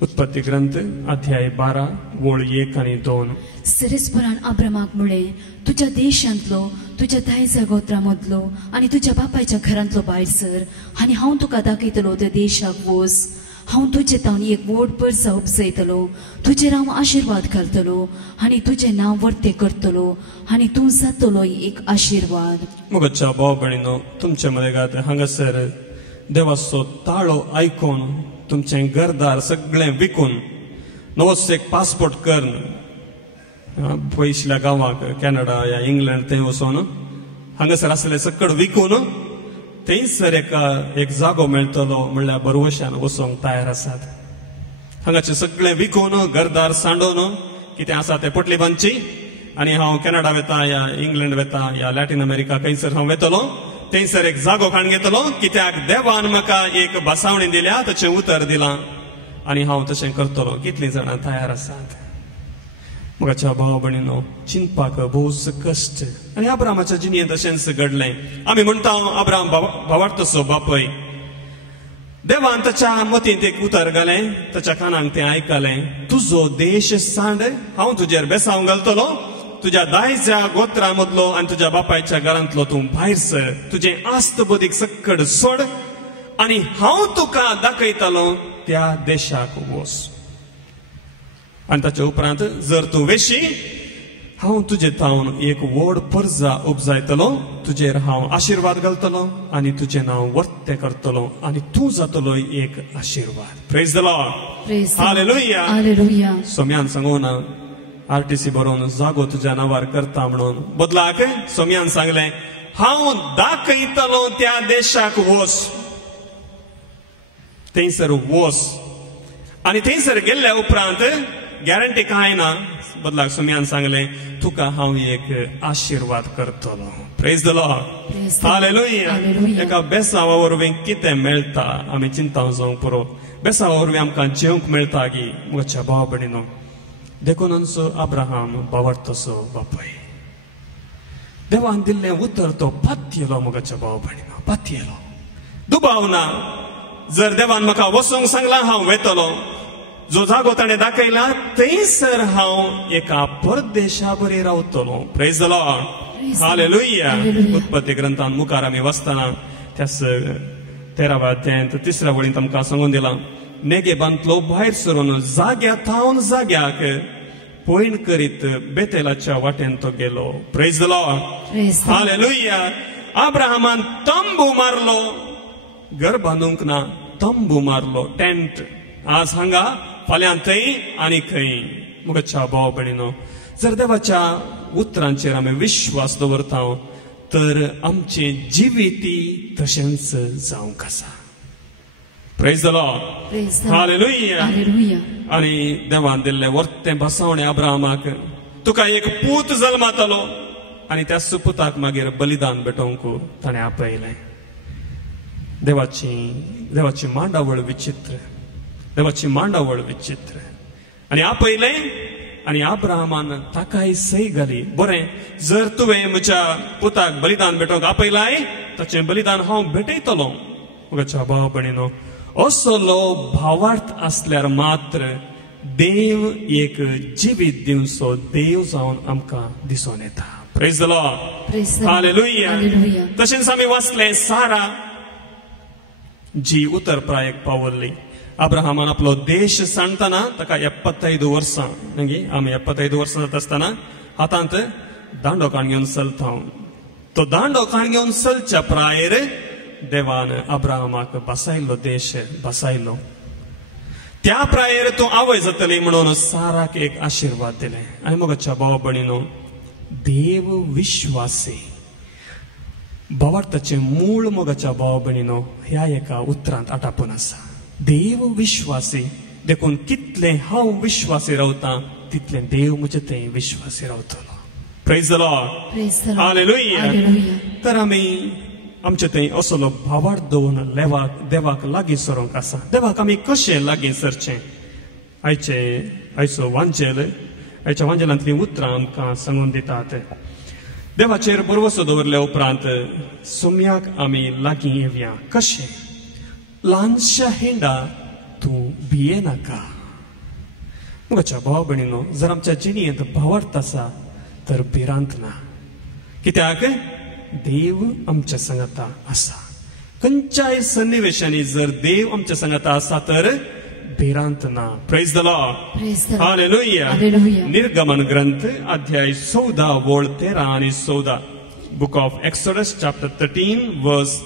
उत्पत्ती ग्रंथ अध्याय 12 वोळ 1 आणि 2. सिरेस्परान अब्रामाक म्हळें, तुज्या देशांतलो, तुज्या दायजा गोत्रामदलो आनी तुज्या बापायच्या घरांतलो भायर सर, आनी हांव तुका दाखयतलो त्या देशाक वच. हांव तुजे तावन एक व्हड परसा उपजयतलो. तुजेर हांव आशिर्वाद घालतलो आनी तुजें नांव वर्ते करतलो आनी तूं जातलो एक आशिर्वाद. मुगाच्या भाव भयणीनो, तुमचे मदेगात हांगासर देवाचो ताळो आयकून तुमचें घरदार सगळें विकून नवोच एक पासपोर्ट करून पयसल्या गांवाक कॅनडा या इंग्लंड थंय वचून हांगासर आसले सकड विकून थंयसर एक जागो मेळटलो म्हणल्यार बरवशान वचोंक तयार आसात. हांगाचें सगळें विकून घरदार सांडून कितें आसा तें पोटली बांदची आनी हांव कॅनडा वेता या इंग्लंड वेता या लॅटीन अमेरिका खंयसर हांव वेतलो. थंयसर एक जागो काडून घेतलो, कित्याक देवान म्हाका एक बसावणी दिल्या, ताचें उतर दिलां आनी हांव तशें करतलो. कितलीं जाणां तयार आसात? मुगाच्या भाव भयणीनो, चिंतपाक भोवच कश्ट. आनी अब्रामाच्या जिणेंत तशेंच घडलें. आमी म्हणटा अब्राम भावार्थाचो बापय. देवान ताच्या मतींत एक उतर घालें, ताच्या कानांक तें आयकलें, तुजो देश सांड, हांव तुजेर बेसांव घालतलो. तुज्या दायजा गोत्रा मदलो आनी तुज्या बापायच्या घरांतलो तूं भायर सर. तुजें आस्त बदीक सकड सोड आनी हांव तुका दाखयतलो त्या देशाक वच. आनी ताच्या उपरांत जर तूं वेशी, हांव तुजे तावन एक व्हड परजा उपजायतलो. तुजेर हांव आशिर्वाद घालतलो आनी तुजें नांव वर्ते करतलो आनी तूं जातलो एक आशिर्वाद. Praise the Lord, Praise the Lord. Hallelujah. Hallelujah. सोम्यान सांगून आरटीसी बरोवन जागो तुज्या नांवार करता म्हणून. बदलाक सोम्यान सांगलें, हांव दाखयतलो त्या देशाक वच. थंयसर वच आनी थंयसर गेल्ल्या उपरांत गॅरंटी कांय ना. बदलाक सोम्यान सांगलें, तुका हांव एक आशिर्वाद करतलो. Praise the Lord, Praise the Lord. Hallelujah. Hallelujah. एका बेसावा वरवीं कितें मेळटा आमी चिंताव जावंक पुरो. बेसावा वरवीं आमकां जेवंक मेळटा गी. म्हज्या भाव भयणीनो, देखून अब्राहम भावार्थाचो बापय. देवान दिल्लें उतर तो पातयेलो. मुगाच्या भाव भयणीनो, पातयेलो. दुबाव ना. जर देवान म्हाका वचूंक सांगलां, हांव वेतलो. जो जागो ताणें दाखयला थंयसर हांव एका परदेशा बरी रावतलो. Praise the Lord, hallelujah. Hallelujah. उत्पत्ती ग्रंथांत मुखार आमी वाचतना त्याच 13व्या अध्यायांत 3ऱ्या वळींत आमकां सांगून दिलां, नेगेबांतलो भायर सरून जाग्या थावन जाग्याक पयण करीत बेतेलाच्या वाटेन तो गेलो. Praise the Lord, Praise the Lord. Hallelujah. अब्राहमान तंबू मारलो. घर बांदूंक ना, तंबू मारलो. टेंट आज हांगा फाल्यां थंय आनी खंय. मुखाच्या भाव भयणीनो, जर देवाच्या उतरांचेर आमी विश्वास दवरता तर आमचे जिविती तशेंच जावंक आसा. Praise the Lord. हालेलुया. आनी देवान दिल्ले वर्तें बसवणें अब्राहमाक, तुका एक पूत जल्मातलो आनी त्या सुपुताक मागीर बलिदान भेटोवंक ताणें आपयलें. देवाची मांडावळ विचित्र, देवाची मांडावळ विचित्र. आनी आपयलें आनी अब्राहमान ताकाय सई घाली. बरें, जर तुवें म्हज्या पुताक बलिदान भेटोवंक आपयलाय, ताचें बलिदान हांव भेटयतलों. म्हज्या भाव भयणीनो, असलो भावार्थ आसल्यार मात्र देव एक जिवीत दिवचो देव जावन आमकां दिसून येता. Praise the Lord. हालेलुया. तशेंच आमी वाचलें, सारा जी उतरप्रायेक पावल्ली. अब्राहमान आपलो देश सांडतना ताका 75 वर्सां, आमी 75 वर्सां जाता आसतना हातांत दांडो काण घेवन चलता. तो दांडो काण घेवन चलच्या प्रायर देवान अब्राहमाक बसायल्लो देश बसायल्लो. त्या प्रायर तूं आवय जातली म्हणून साराक एक आशिर्वाद दिले. आनी म्हज्या भाव भयणीनो, देव विश्वासी भावार्थाचें मूळ मोगाच्या भाव भयणीनो ह्या एका उतरांत आटापून आसा. देव विश्वासी देखून कितलें हांव विश्वासी रावतां तितलें देव म्हजे थंय विश्वासी रावतलो. Praise the Lord. हालेलुया. तर आमी आमचे थंय असलो भावार्थ दवरून देवाक लागीं सरोंक आसा. देवाक आमी कशें लागीं सरचें? आयचो वांजेल, आयच्या वांजेलांतलीं उतरां आमकां सांगून दितात. देवाचेर भरवसो दवरले उपरांत सुम्याक आमी लागीं येवया. कशें? ल्हानशा हेंडा तूं भिये नाका. म्हज्या भाव भयणीनो, जर आमच्या जिणेंत भावार्थ आसा तर भिरांत ना. कित्याक देव आमच्या संगता आसा. खंयच्याय सन्निवेशांनी जर देव आमच्या संगता आसा तर भिरांत ना. Praise the Lord. हालेलुया. निर्गमन ग्रंथ अध्याय 14 वळ 13 आनी 14. बुक ऑफ एक्सोडस चॅप्टर 13 वर्स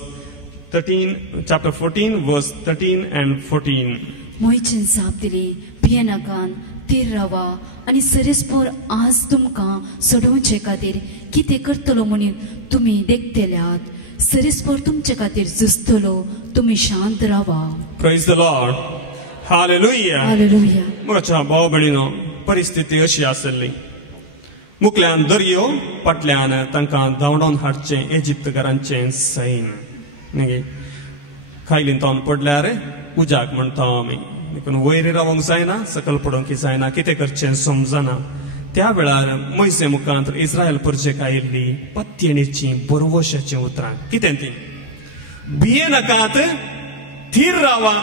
13, chapter 14 verse 13 and 14. मोयचें जाप दिली, भिये नाकान, थीर रावा आनी सरेस्पोर आज तुमकां सोडोवचे खातीर कितें करतलो म्हणून तुमी देखतेल्यात. सरेस्पोर तुमचे खातीर झुजतलो, तुमी शांत रावा. Praise the Lord. Hallelujah. Hallelujah. म्हज्या भाव भयणीनो, परिस्थिती अशी आसली. मुखल्यान दर्यो, फाटल्यान तांकां धांवडोवन हाडचें इजिप्तकारांचें सैन. खायलीन तावन पडल्यार उजाक म्हणटा आमी. देखून वयर रावंक जायना, सकल पडोवंक जायना, कितें करचें समजना. त्या वेळार मोइसे मुखांत इस्रायल परजेक आयिल्ली पत्येणीची बरवशाची उतरां. कितें ती? भिये नाकात, थीर रावा,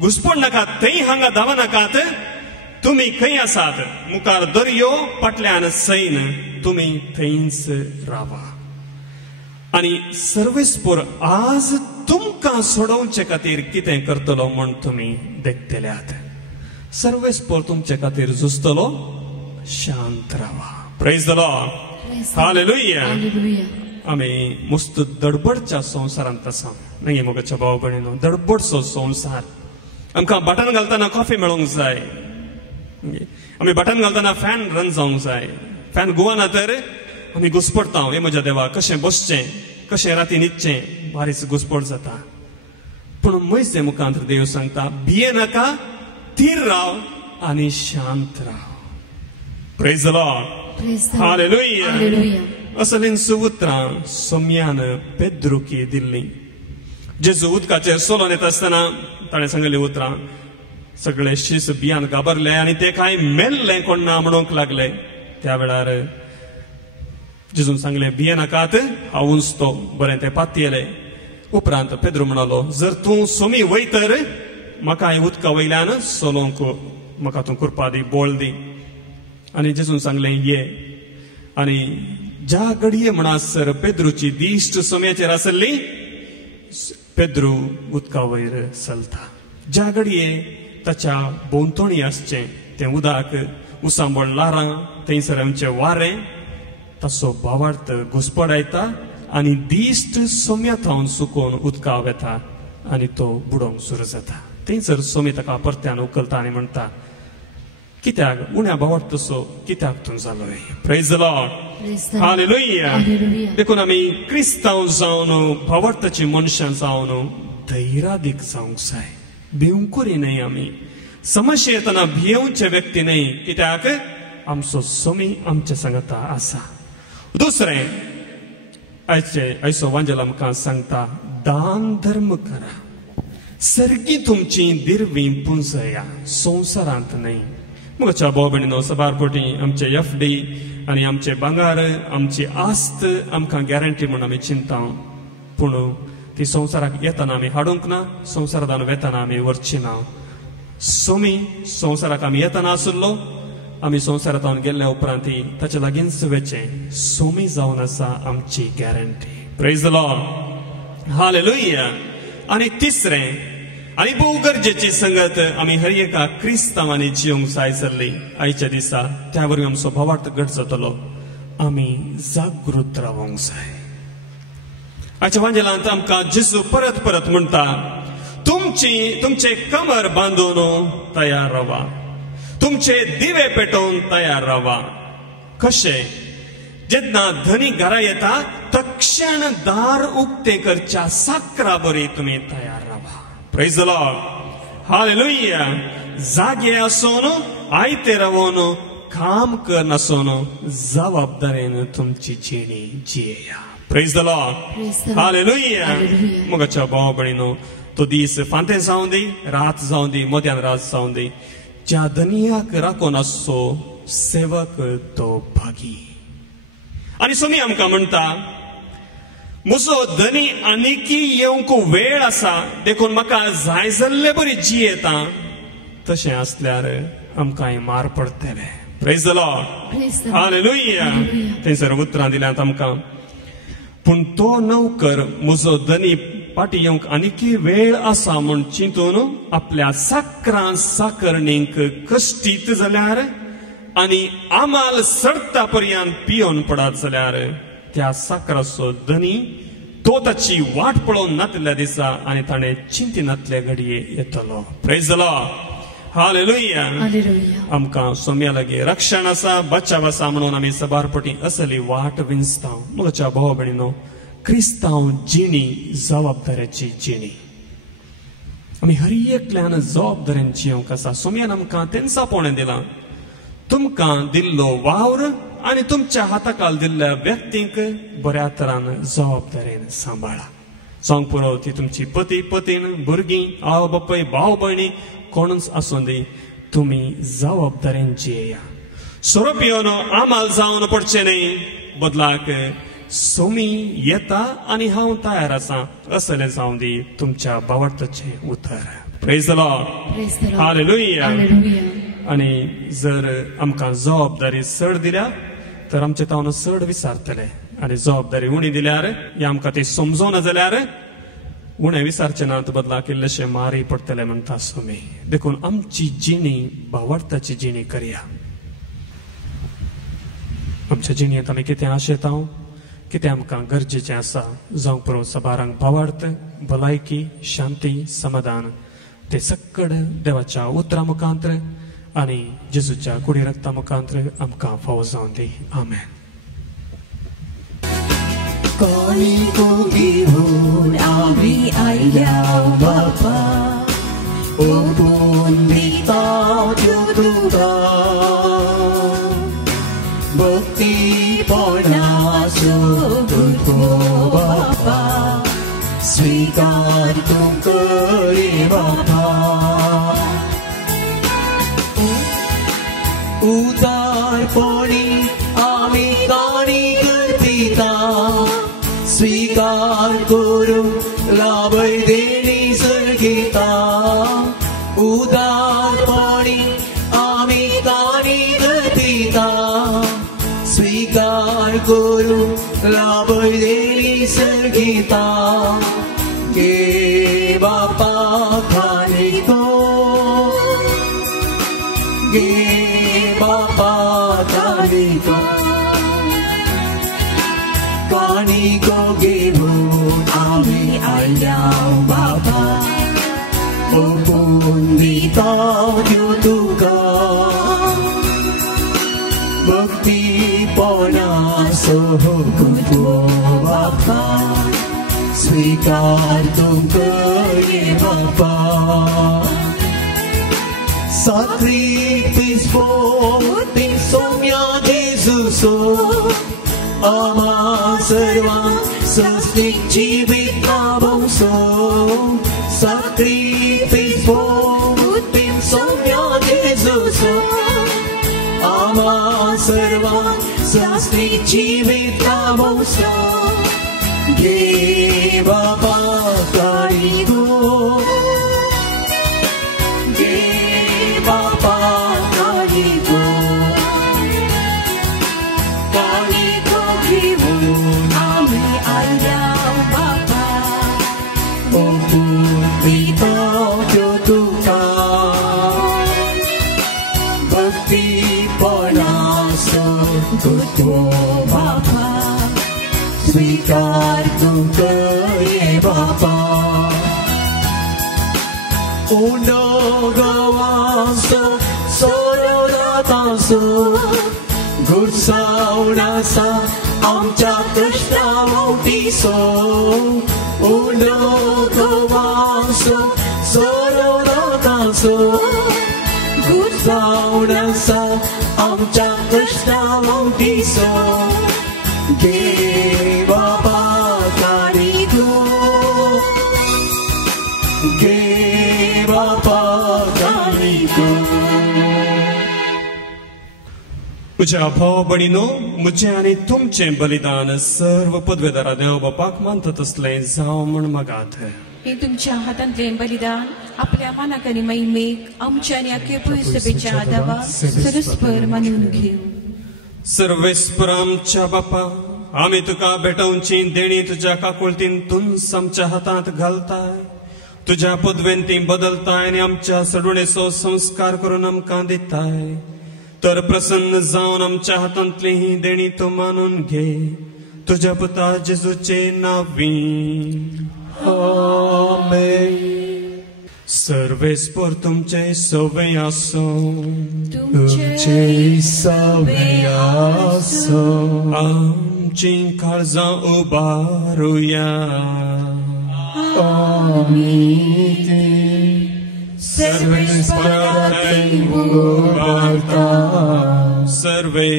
घुसपड नाकात, थंय हांगा धांव नाकात, तुमी खंय आसात, मुखार दर्यो, फाटल्यान सैन, तुमी थंयच रावा. आनी सर्वेस्पोर आज तुमकां सोडोवचे खातीर कितें करतलो म्हूण तुमी देखतेल्यात. सर्वेस्पोर तुमचे खातीर झुजतलो, शांत रावा. Praise the Lord. हालेलुया. आमी मस्त दडबडच्या संवसारांत आसा. न्ही मोगाच्या भाव भयणीनो, दडबडचो संवसार. आमकां बटन घालतना कॉफी मेळोवंक जाय. आमी बटन घालतना फॅन रन जावंक जाय. फॅन गोवाना तर आमी घुसपडटा. हे म्हज्या देवा, कशें बसचें, कशें राती न्हिदचें, बारीच घुसपड जाता. पूण मोइसे मुखांत देव सांगता, भिये नाका, थीर राव आनी शांत राव. Praise the Lord. हालेलुया. असलीं सुउतरां सोम्यान पेद्रुकी दिल्लीं. जेजू उदकाचेर सोलोन येता आसतना ताणें सांगलेलीं उतरां सगळे शीस भियान घाबरले आनी ते कांय मेल्लें कोण ना म्हणूंक लागले. त्या वेळार जेजून सांगलें, भिये नाकात, हांव उंचतो. बरें, ते पातयेले. उपरांत पेद्रू म्हणलो, जर तूं सोमी वय तर म्हाका उदका वयल्यान सोलोवंक म्हाका तूं कृपा दी, बोळ दी. आनी जेजून सांगलें, ये. आनी ज्या घडये म्हणसर पेद्रूची दिश्ट सोम्याचेर आसली, पेद्रू उदका वयर चलता. ज्या घडये ताच्या भोंवतणी आसचें तें उदक उसांबळ लारां, थंयसर आमचें वारें, तसो भावार्थ घुसपड येता आनी दिश्ट सोम्या थावन सुकोवन उदका वेता आनी तो बुडोवंक सुरू जाता. थंयसर सोमी ताका परत्यान उखलता आनी म्हणटा कित्याक उण्या भावात तसो कित्याक तूं जालोय. Praise the Lord. हालेलुया. देखून आमी क्रिस्तांव जावन भावार्थाची मनशां जावन धैर्यादीक जावंक जाय. भिवंकुरी न्हय आमी समस्या येतना भियेवचे व्यक्ती न्हय कित्याक आमचो सोमी आमच्या सांगता आसा. दुसरें आयचो वांजेल आमकां सांगता दान धर्म करा. सर्गी तुमची दिरवी पुंजया संवसारांत न्हय. म्हज्या भाव भयणीनो सबारपोटी आमचे FD आनी आमचे भांगार आमची आस्त आमकां गॅरंटी म्हूण आमी चिंता पूण ती संवसाराक येतना आमी हाडूंक ना संवसारांत वेतना आमी व्हरची ना. सोमी संवसाराक आमी येतना आसुल्लो आमी संवसारांत गेल्ल्या उपरांत ताचे लागींच वेचें सोमी जावन आसा आमची guarantee. Praise the Lord. Hallelujah. आनी तिसरें आनी भोव गरजेची संगत आमी हर एका क्रिस्तांवांनी जिवंक जाय जाल्ली आयच्या दिसा त्या वरवीं आमचो भावार्थ घट जातलो. आमी जागृत रावंक जाय. आयच्या वांजेलांत आमकां जेजू परत परत म्हणटा तुमचे कमर बांदून तयार रावा. तुमचे दिवे पेटोवन तयार रावा. कशें जेन्ना धनी घरा येता तक्षण दार उक्ते करच्या साकरा बरी तुमी तयार रावा. Praise the Lord. हालेलुया. जागे आसून आयते रावून काम कर नासून जबाबदारेन तुमची जिणी जियेया. Praise the Lord. हालेलुया. मोगाच्या भाव भयणीनो तो दीस फांते जावं दी रात जावं दी मध्यान रात जावं दी ज्या धनियाक राखून आसचो सेवक तो भागी. आनी सोमी आमकां म्हणटा म्हजो धनी आनीकी येवंक वेळ आसा देखून म्हाका जाय जाल्ले बरी जियेता तशें आसल्यार आमकां मार पडटले. Praise the Lord. हालेलुया. थंयसर उतरां दिल्यांत आमकां पूण तो नौकर म्हजो धनी पाटी येवंक आनीकी वेळ आसा म्हूण चिंतून आपल्या साकरां साकरणींक कश्टीत जाल्यार आनी आमाल सडटा पर्यंत पियोन पडात जाल्यार त्या साकराचो धनी तो ताची वाट पळोवन नातल्या दिसा आनी ताणें चिंतिनातले घडये येतलो. Praise the Lord. हालेलुया. आमकां सोम्या लागीं रक्षण आसा बचाव आसा म्हणून आमी सबारपटी असली वाट विंचता. म्हज्या भाव भयणीनो क्रिस्तांव जिणी जबाबदाऱ्याची जिणी. आमी हर एकल्यान जबाबदारेन जिवंक आसा. सोम्यान आमकां तेंसापोणें दिलां. तुमकां दिल्लो वावर आनी तुमच्या हाताखाल दिल्ल्या व्यक्तींक बऱ्या तरान जबाबदारेन सांबाळा. जावंक पुरो ती तुमची पती पतीन भुरगीं आवय बापूय भाव भयणी कोणूच आसूं दी तुमी जबाबदारेन जियेया. सोरोप येवन आमाल जावन पडचें न्हय बदलाक सोमी येता आनी हांव तयार आसां असलें जावं दी तुमच्या भावार्थाचें उतर. Praise the Lord. हालेलुया. आनी जर आमकां जबाबदारी चड दिल्या तर आमचे तावन चड विचारतले आनी जबाबदारी उणी दिल्यार या आमकां ती समजोना जाल्यार उणें विचारचे नात बदलाक इल्लेशें मारी पडटले म्हणटा सोमी. देखून आमची जिणी भावार्थाची जिणी करया. आमच्या जिणयेंत आमी कितें आशेता कितें आमकां गरजेचें आसा जावंक पुरो सबारांक भावार्थ भलायकी शांती समाधान ते सक्कड देवाच्या उतरां मुखांतर आनी जेजूच्या कुडी रक्ता मुखांतर आमकां फावो जावं दी. आमेन. Koniku gihun ami ayah bapa Upun dita jududa Bukti pona sudutku bapa Sweekar tum kari bapa Utar poni ami kani kerpita स्वीकार करू लाभय देणी सर्गिता उदारपणी आम्ही ताणी गतीता स्वीकार करू लाभय देणी सर्गिता गे बापा खाली तो गे बापा खाली तो Koniku gihun ami ayah bapa ओपून दिता त्यो तुका भक्तीपणाचो गुरु बापा स्वीकार तुमचे बापा sacrifice for the somya Jesuso ama sarva sastik jivita bauso sacrifice for the somya Jesuso ama sarva sastik jivita bauso ge baba kaigo Bapa Kaligo Kibun Ami Ayam Bapa Ompun Bita Jotuka Bhakti Panaso Kutu Bapa Svikar Tuka Ye Bapa Uno gawaso solo nataso gursaunasa amcha krishna motiso Uno gawaso solo nataso gursaunasa amcha krishna motiso ge baba karigo ge तुझ्या भाव बहिणीनो मुझे आणि तुमचे बलिदान सर्व पदवेदारा देव बापाक मानतात असले जाव म्हण मागात हे तुमच्या हातांतले बलिदान आपल्या मानाक आनी महिमेक आमच्या आनी आख्खे पवित्र सभेच्या आदावा सरस्पर मानून घेऊ सर्वेस्पर आमच्या बापा आम्ही तुका भेटवची देणी तुझ्या काकुळतीन तुंस आमच्या हातात घालताय तुझ्या पदवेन ती बदलताय आणि आमच्या सडवणेचो संस्कार करून आमकां दिताय तर प्रसन्न जावन आमच्या हातांतली ही देणी तूं मानून घे तुझ्या पुता जेजूचे नावी आमेन सर्वेस्पर तुमचे सवे आसो तुमचे सवे आसो आमची काळजां उबारुया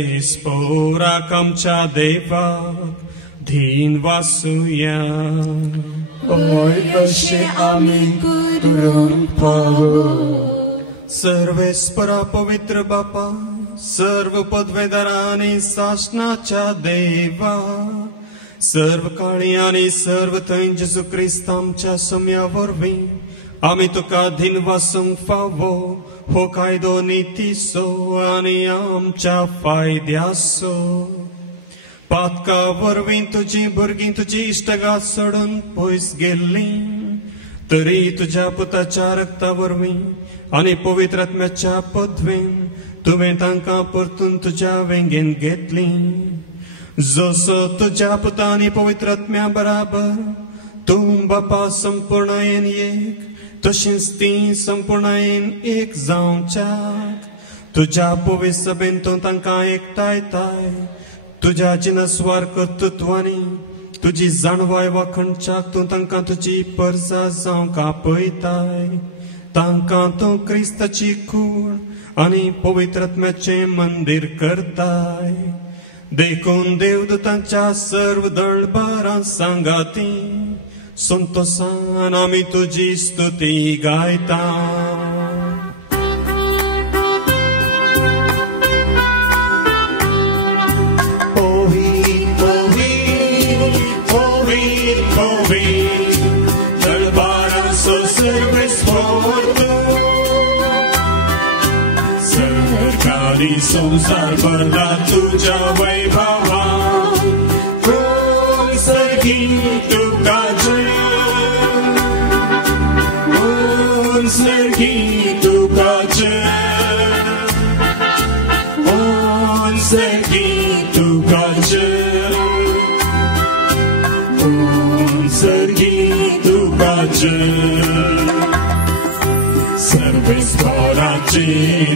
सर्वेस्पराक आमच्या देवाक धीन वासुया कशें आमी करूंक पावो सर्वेस्परा पवित्र बापा सर्व पदवेदारा आनी शासनाच्या देवा सर्व काळी आनी सर्व थंय जेजू क्रिस्त आमच्या सम्या वरवीं आमी तुका दिन वासूंक फावो हो कायदो नितीसो आनी आमच्या फायद्यासो पातका वरवीं तुजी भुरगीं तुजी इश्टगात सोडून पयस गेल्लीं तरी तुज्या पुताच्या रक्ता वरवीं आनी पवित्र आत्म्याच्या पदवेन तुवें तांकां परतून तुज्या वेंगेन घेतलीं जसो तुझ्या पुतानी पवित्र आत्म्या बराबर तूं बापा संपूर्णयेन एक तशींच ती संपूर्णयेन एक जावच्याक तुझ्या पवित्र सभेन तूं तांकां एकठांयताय तुझ्या जिनस्वार कर्तृत्वानी तुजी जाणवाय वाखणच्याक तूं तांकां तुजी परजा जावंक आपयताय तांकां तूं क्रिस्ताची कूड आनी पवित्र आत्म्याचें मंदीर करताय देखून देवदूतांच्या सर्व दळबारां सांगाती संतोषान आमी तुजी स्तुती गायता संसार भरला तुझ्या वैभवा सर्गी तुका जय सर्गी तुका जय सर्गी तुका जय सर्गी तुका जय विस्फोराची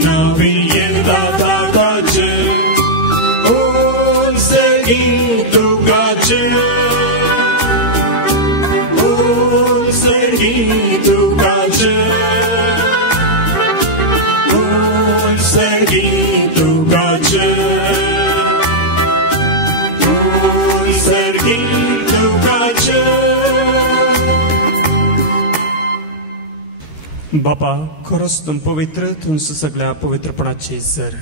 नवी येदाचे उंसगी तुगाचे उंसगी तुगाचे उंसगी तुगाचे उंसगी तुगाचे बापा खरोच तुम पवित्र तुमचं सगळ्या पवित्रपणाची जर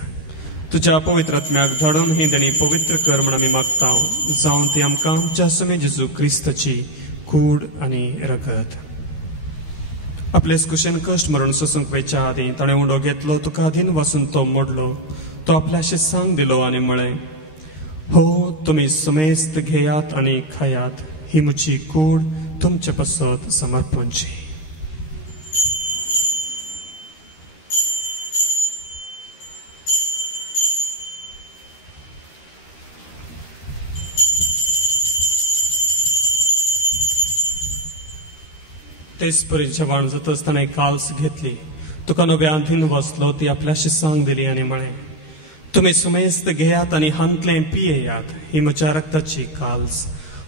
तुझ्या पवित्रात्म्याक धाडून ही देणी पवित्र कर म्हणून आमी मागता जावन ती आमकां आमच्या समे जेजू क्रिस्ताची कूड आनी रगत आपलेच कुशेन कश्ट मरून सोसूंक वयच्या आदी ताणें उंडो घेतलो तुका आदीन वाचून तो मोडलो तो आपल्याशे सांग दिलो आनी म्हळें हो तुमी समेस्त घेयात आनी खायात ही म्हजी कूड तुमचे पसत समर्पणची तेच परी जेवण जात असताना एक काल्स घेतली तुका नव्या आंधीन वचलो ती आपल्याशी सांग दिली आनी म्हळें तुमी सुमेस्त घेयात आनी हांतलें पियेयात ही म्हज्या रक्ताची काल्स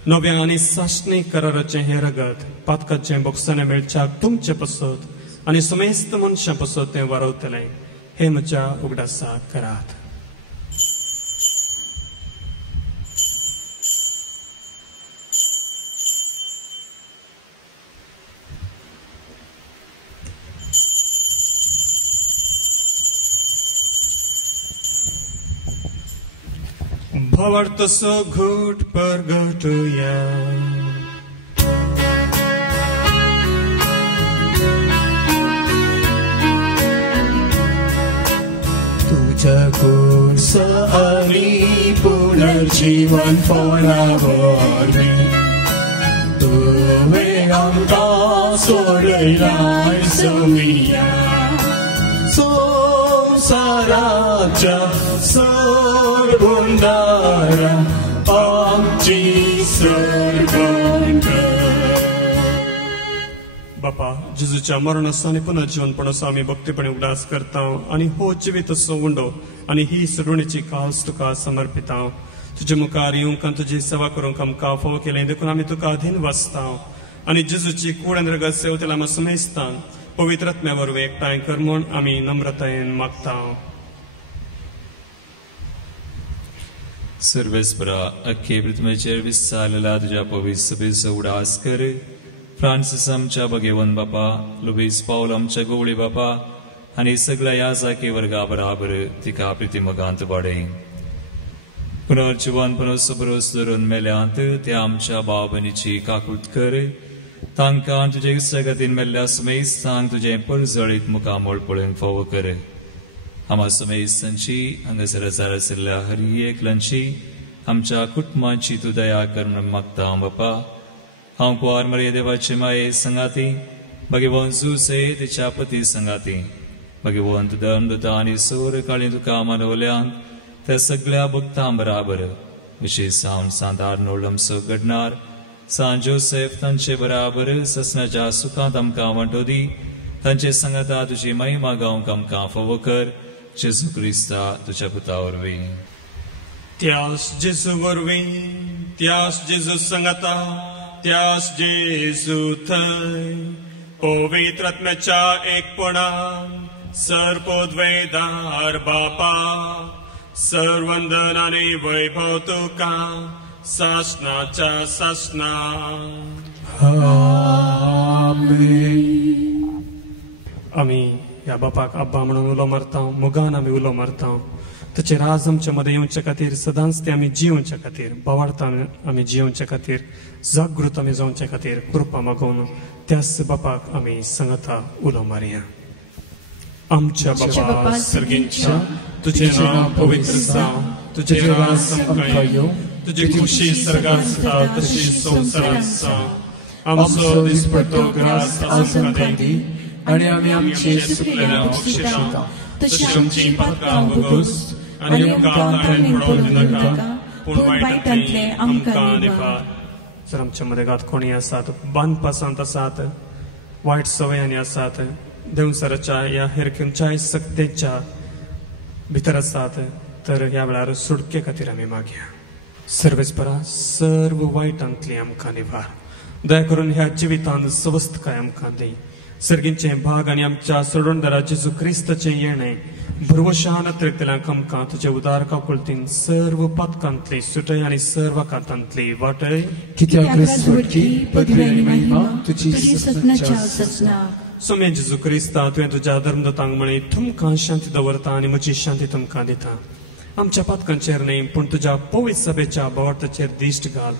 नव्या आनी साश्णी कराराचें हें रगत पातकाचें बोगसाने मेळच्याक तुमचे पसत आनी सुमेस्त मनशां पसत तें वारवतलें हे म्हज्या उगडासा करात भवत सो घुट पर घटूया तुझ्या कुर्स आणि पुनर्जीवन फोडावरवी तुवें आमकां सोडलाय सोमिया संसाराच्या सरबुंदारा आमची सरबंद बापा जेजूच्या मरणाचो आनी पुनर्जीवनपणाचो आमी भक्तीपणे उडास करता आनी हो जिवीत असो उंडो आनी ही सरुणीची कास तुका समर्पिता तुजे मुखार येवंक आनी तुजी सेवा करूंक आमकां फावो केलें देखून आमी तुका अधीन वाचता आनी जेजूची कूड आनी रगत सेवतेला आमी समेजता पवित्रात्म्या वरवीं एकठांय कर म्हूण आमी नम्रतायेन मागता सर्वेस्परा अख्खे पृथ्वीचेर विस्तारलेला तुझ्या पवित्र सभेचो उडास कर फ्रांसिस आमच्या भगेवन बापा लुईस पाऊल आमच्या गोवळी बापा आनी सगळ्या याजाकी वर्गा बराबर तिका प्रितिमगांत वाडय पुनर्जीवन पुनस बरोस धरून मेल्यांत त्या आमच्या भाव भयणीची काकूट कर तांकां तुजे इश्टागतीन मेल्ल्या समेस्तांक तुजें परजळीत मुखामोळ पळोवंक फावो कर आम्हा समेस्तांची हांगासर आशिल्ल्या हर एकल्यांची आमच्या कुटुंबाची तूं दया कर म्हणून मागता बापा हांव कुंवार मरिये देवाचे माये संगाती भगवंत जुसे तिच्या पती संगाती भगवंत धर्मदूता आनी सोर काळी तुका मानवल्यांक त्या सगळ्या भक्तां बराबर विशेष जावन सांत आर्नोल्ड आमचो घडणार सांत जोसेफ तांचे बराबर ससनाच्या सुखांत आमकां वांटो दी तांचे संगता तुजी महिमा गावंक आमकां फावो कर जेजू क्रिस्ता तुज्या पुता वरवीं त्यास जेजू वरवीं त्यास जेजू संगता त्यास जेजू थंय पवित्र आत्म्याच्या एकपणान सर्पोद्वेदार बापा सर्वंदन आनी वैभव तुका सासनाच्या सासना आमी ह्या बापाक आब्बा म्हणून उलो मारता मुगान आमी उलो मारता ताचे राज आमच्या मदें येवचे खातीर सदांच ते आमी जिवचे खातीर बावार्ता आमी जिवचे खातीर जागृत आमी जावचे खातीर कृपा मागून त्याच बापाक आमी सांगता उलो मारया आमच्या बापा सर्गींच्या तुझे नाम पवित्र जावं तुझे राज आमकां येवं तुझी खुशी सर्गांत जाता तशी संवसारांत जावं आमचो दिसपट्टो ग्रास आमकां दी आनी आमी आमचे सुकलेल्या बक्षिसां तशी आमची पातकां वगोस आनी आमकां ताळेन पडोवंक नाका पूण वायटांतले आमकां निवार जर आमच्या मदें गात कोणी आसात बांदपासांत आसात वायट सवयांनी आसात देवसराच्या या हेरखेंच्याय सक्तेच्या भितर आसात तर ह्या वेळार सुटके खातीर आमी मागया. सर्वेस्परा सर्व वायटांतली आमकां निवार. दया करून ह्या जिवितांत स्वस्थकाय आमकां दी. सर्गींचे भाग आनी आमच्या सोडवणदारा जेजू क्रिस्ताचे येणे भरवशान तरेतल्यांक आमकां तुजे उदार काकुळतीन सर्व पातकांतली सुटय आनी सर्व कांतांतली वाटय. कित्याक राजवटी पदवी आनी महिमा तुजी सतनाच्या सतनाक. सोम्या जेजू क्रिस्ता तुवें तुज्या धर्मदतांक म्हळें तुमकां शांती दवरता आनी म्हजी शांती तुमकां दिता. आमच्या पातकांचेर न्ही पूण तुज्या पवित्र सभेच्या बोवार्थाचेर दिश्ट घाल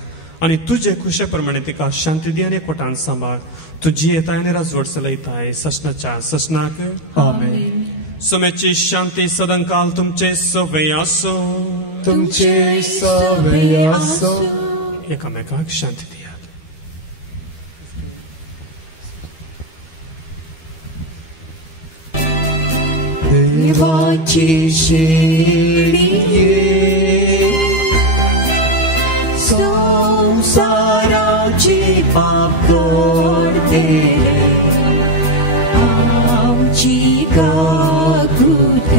आनी तुजे खुशे प्रमाणे तिका शांती दी आनी एकवटान सांबाळ. तुजी येताय आनी राजवट चलयताय ससनाच्या ससनाक. आमेन. सोम्याची शांती सदांकाल तुमचे सवे आसो. तुमचे सवे आसो. एकामेकाक शांती दियात. देवाची शेळी संसाराची पाप करते आमची काकूत.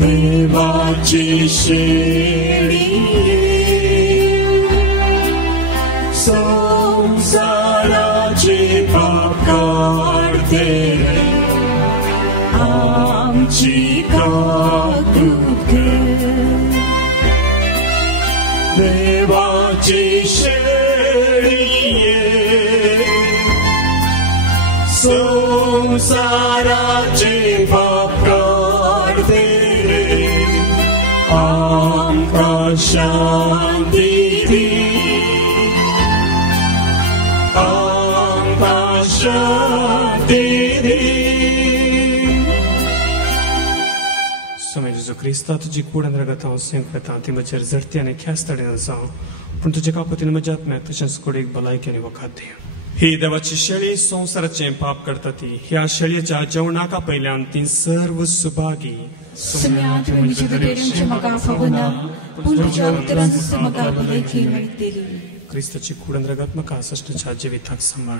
देवाची शेळी संसाराची पाप करते आमची काकूत. देवाची शेळी संसाराची पाप करते आमकां शांती दी. आमकां शांती दी. समय जेजू क्रिस्ता तुजी कूड आनी रगत हांव सेंक वेता ती म्हजेर झडती आनी ख्यास्तडेन जावं पूण तुजे काकुतीन म्हज्या आत्म्याक तशेंच कुडीक भलायकी आनी वखद दी. ही देवाची शेळी संवसाराचें पाप करता ती. ह्या शेळयेच्या जेवणाका पयल्यान ती सर्व सुभागी. सगळ्यात वेळीच्या गडेरांचे म्हाका फावना पूण तुज्या उतरांत म्हाका भलायकी मेळटली. क्रिस्ताची कूड आनी रगत म्हाका सश्टाच्या जिविताक सांबाळ.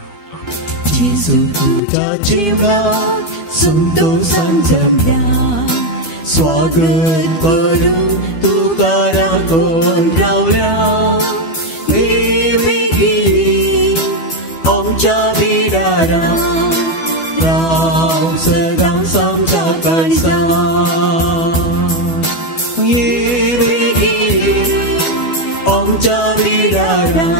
जेजू तुज्या जिवाक संतोषान जगल्या स्वागत करूं तुका राखून रावल्या. आमच्या बिडारां राव सदांच आमच्या काळजांत. आमच्या बिडारां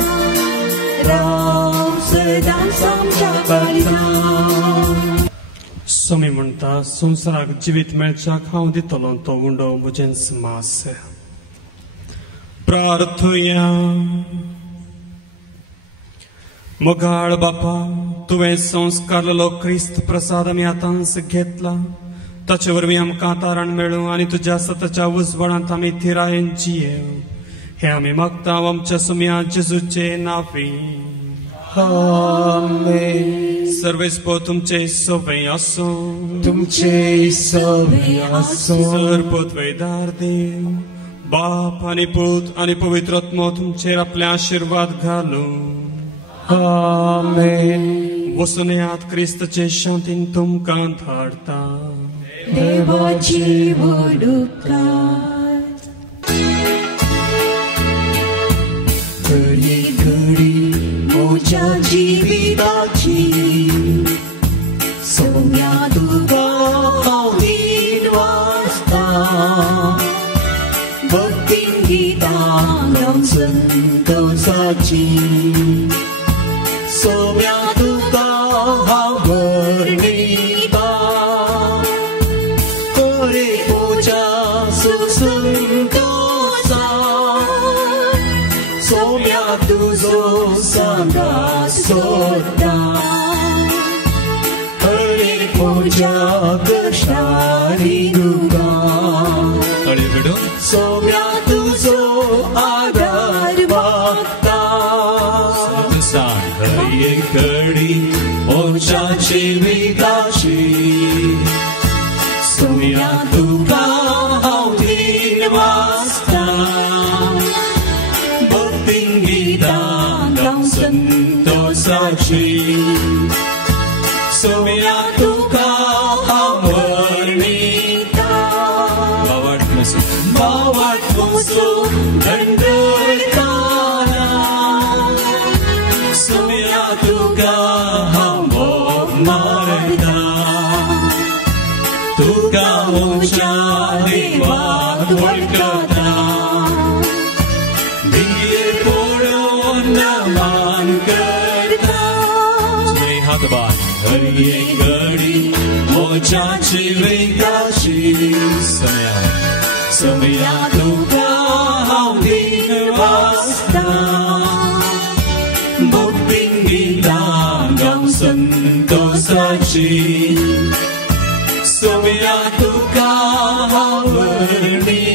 राव सदांच आमच्या काळजांत. सोमी म्हणटा संवसाराक जिवीत मेळच्याक हांव दितलो तो उंडो म्हजेंच मास. प्रार्थुया. मोगाळ बापा तुवें संस्कारलेलो क्रिस्त प्रसाद आमी आतांच घेतला. ताचे वरवीं आमकां तारण मेळूं आनी तुज्या सताच्या उजवाडांत आमी थिरायेन जियेव हें आमी मागता आमच्या सोम्या जेजूचे नांवी. आमेन. सर्वेस्पो तुमचे सवे आसो. तुमचे सवे आसो. सर्वोद्वैदार देव बाप आनी पूत आनी पवित्र आत्मो तुमचेर आपले आशीर्वाद घालूं. आमेन. वचून येयात क्रिस्ताचे शांतीन तुमकां धाडटा. देवाची वडुकार. घडी घडी म्हज्या जिविताची सोम्या तुका हांव दीन वाचता. भक्तीन गितां संतोषाची सोम्या तुका हांव वर्णिता. करे पूजा सुसंतोषा सोम्या तुजो सांगा सोदा. करे पूजा कष्टारी दुगा सोम्या तुजो आदार मागता. घडी मोच्या जिविताची सोम्या तुका हांव दीन वाचता. भक्तीन गितां संतोषाची सोम्या तुका हांव वर्णिता भावाट मोसो दंडयताना सोम्या तुका हांव मोग मारता तुका मोच्या देवाक वळखता दिये पळोवन नमान करता तुवें हात बांद हर एक घडी मोच्याची वेगाची सोम्या तुका हांव दीन वाचता भक्तीन गितां गाव संतोषाची सोम्या तुका हांव वर्णिता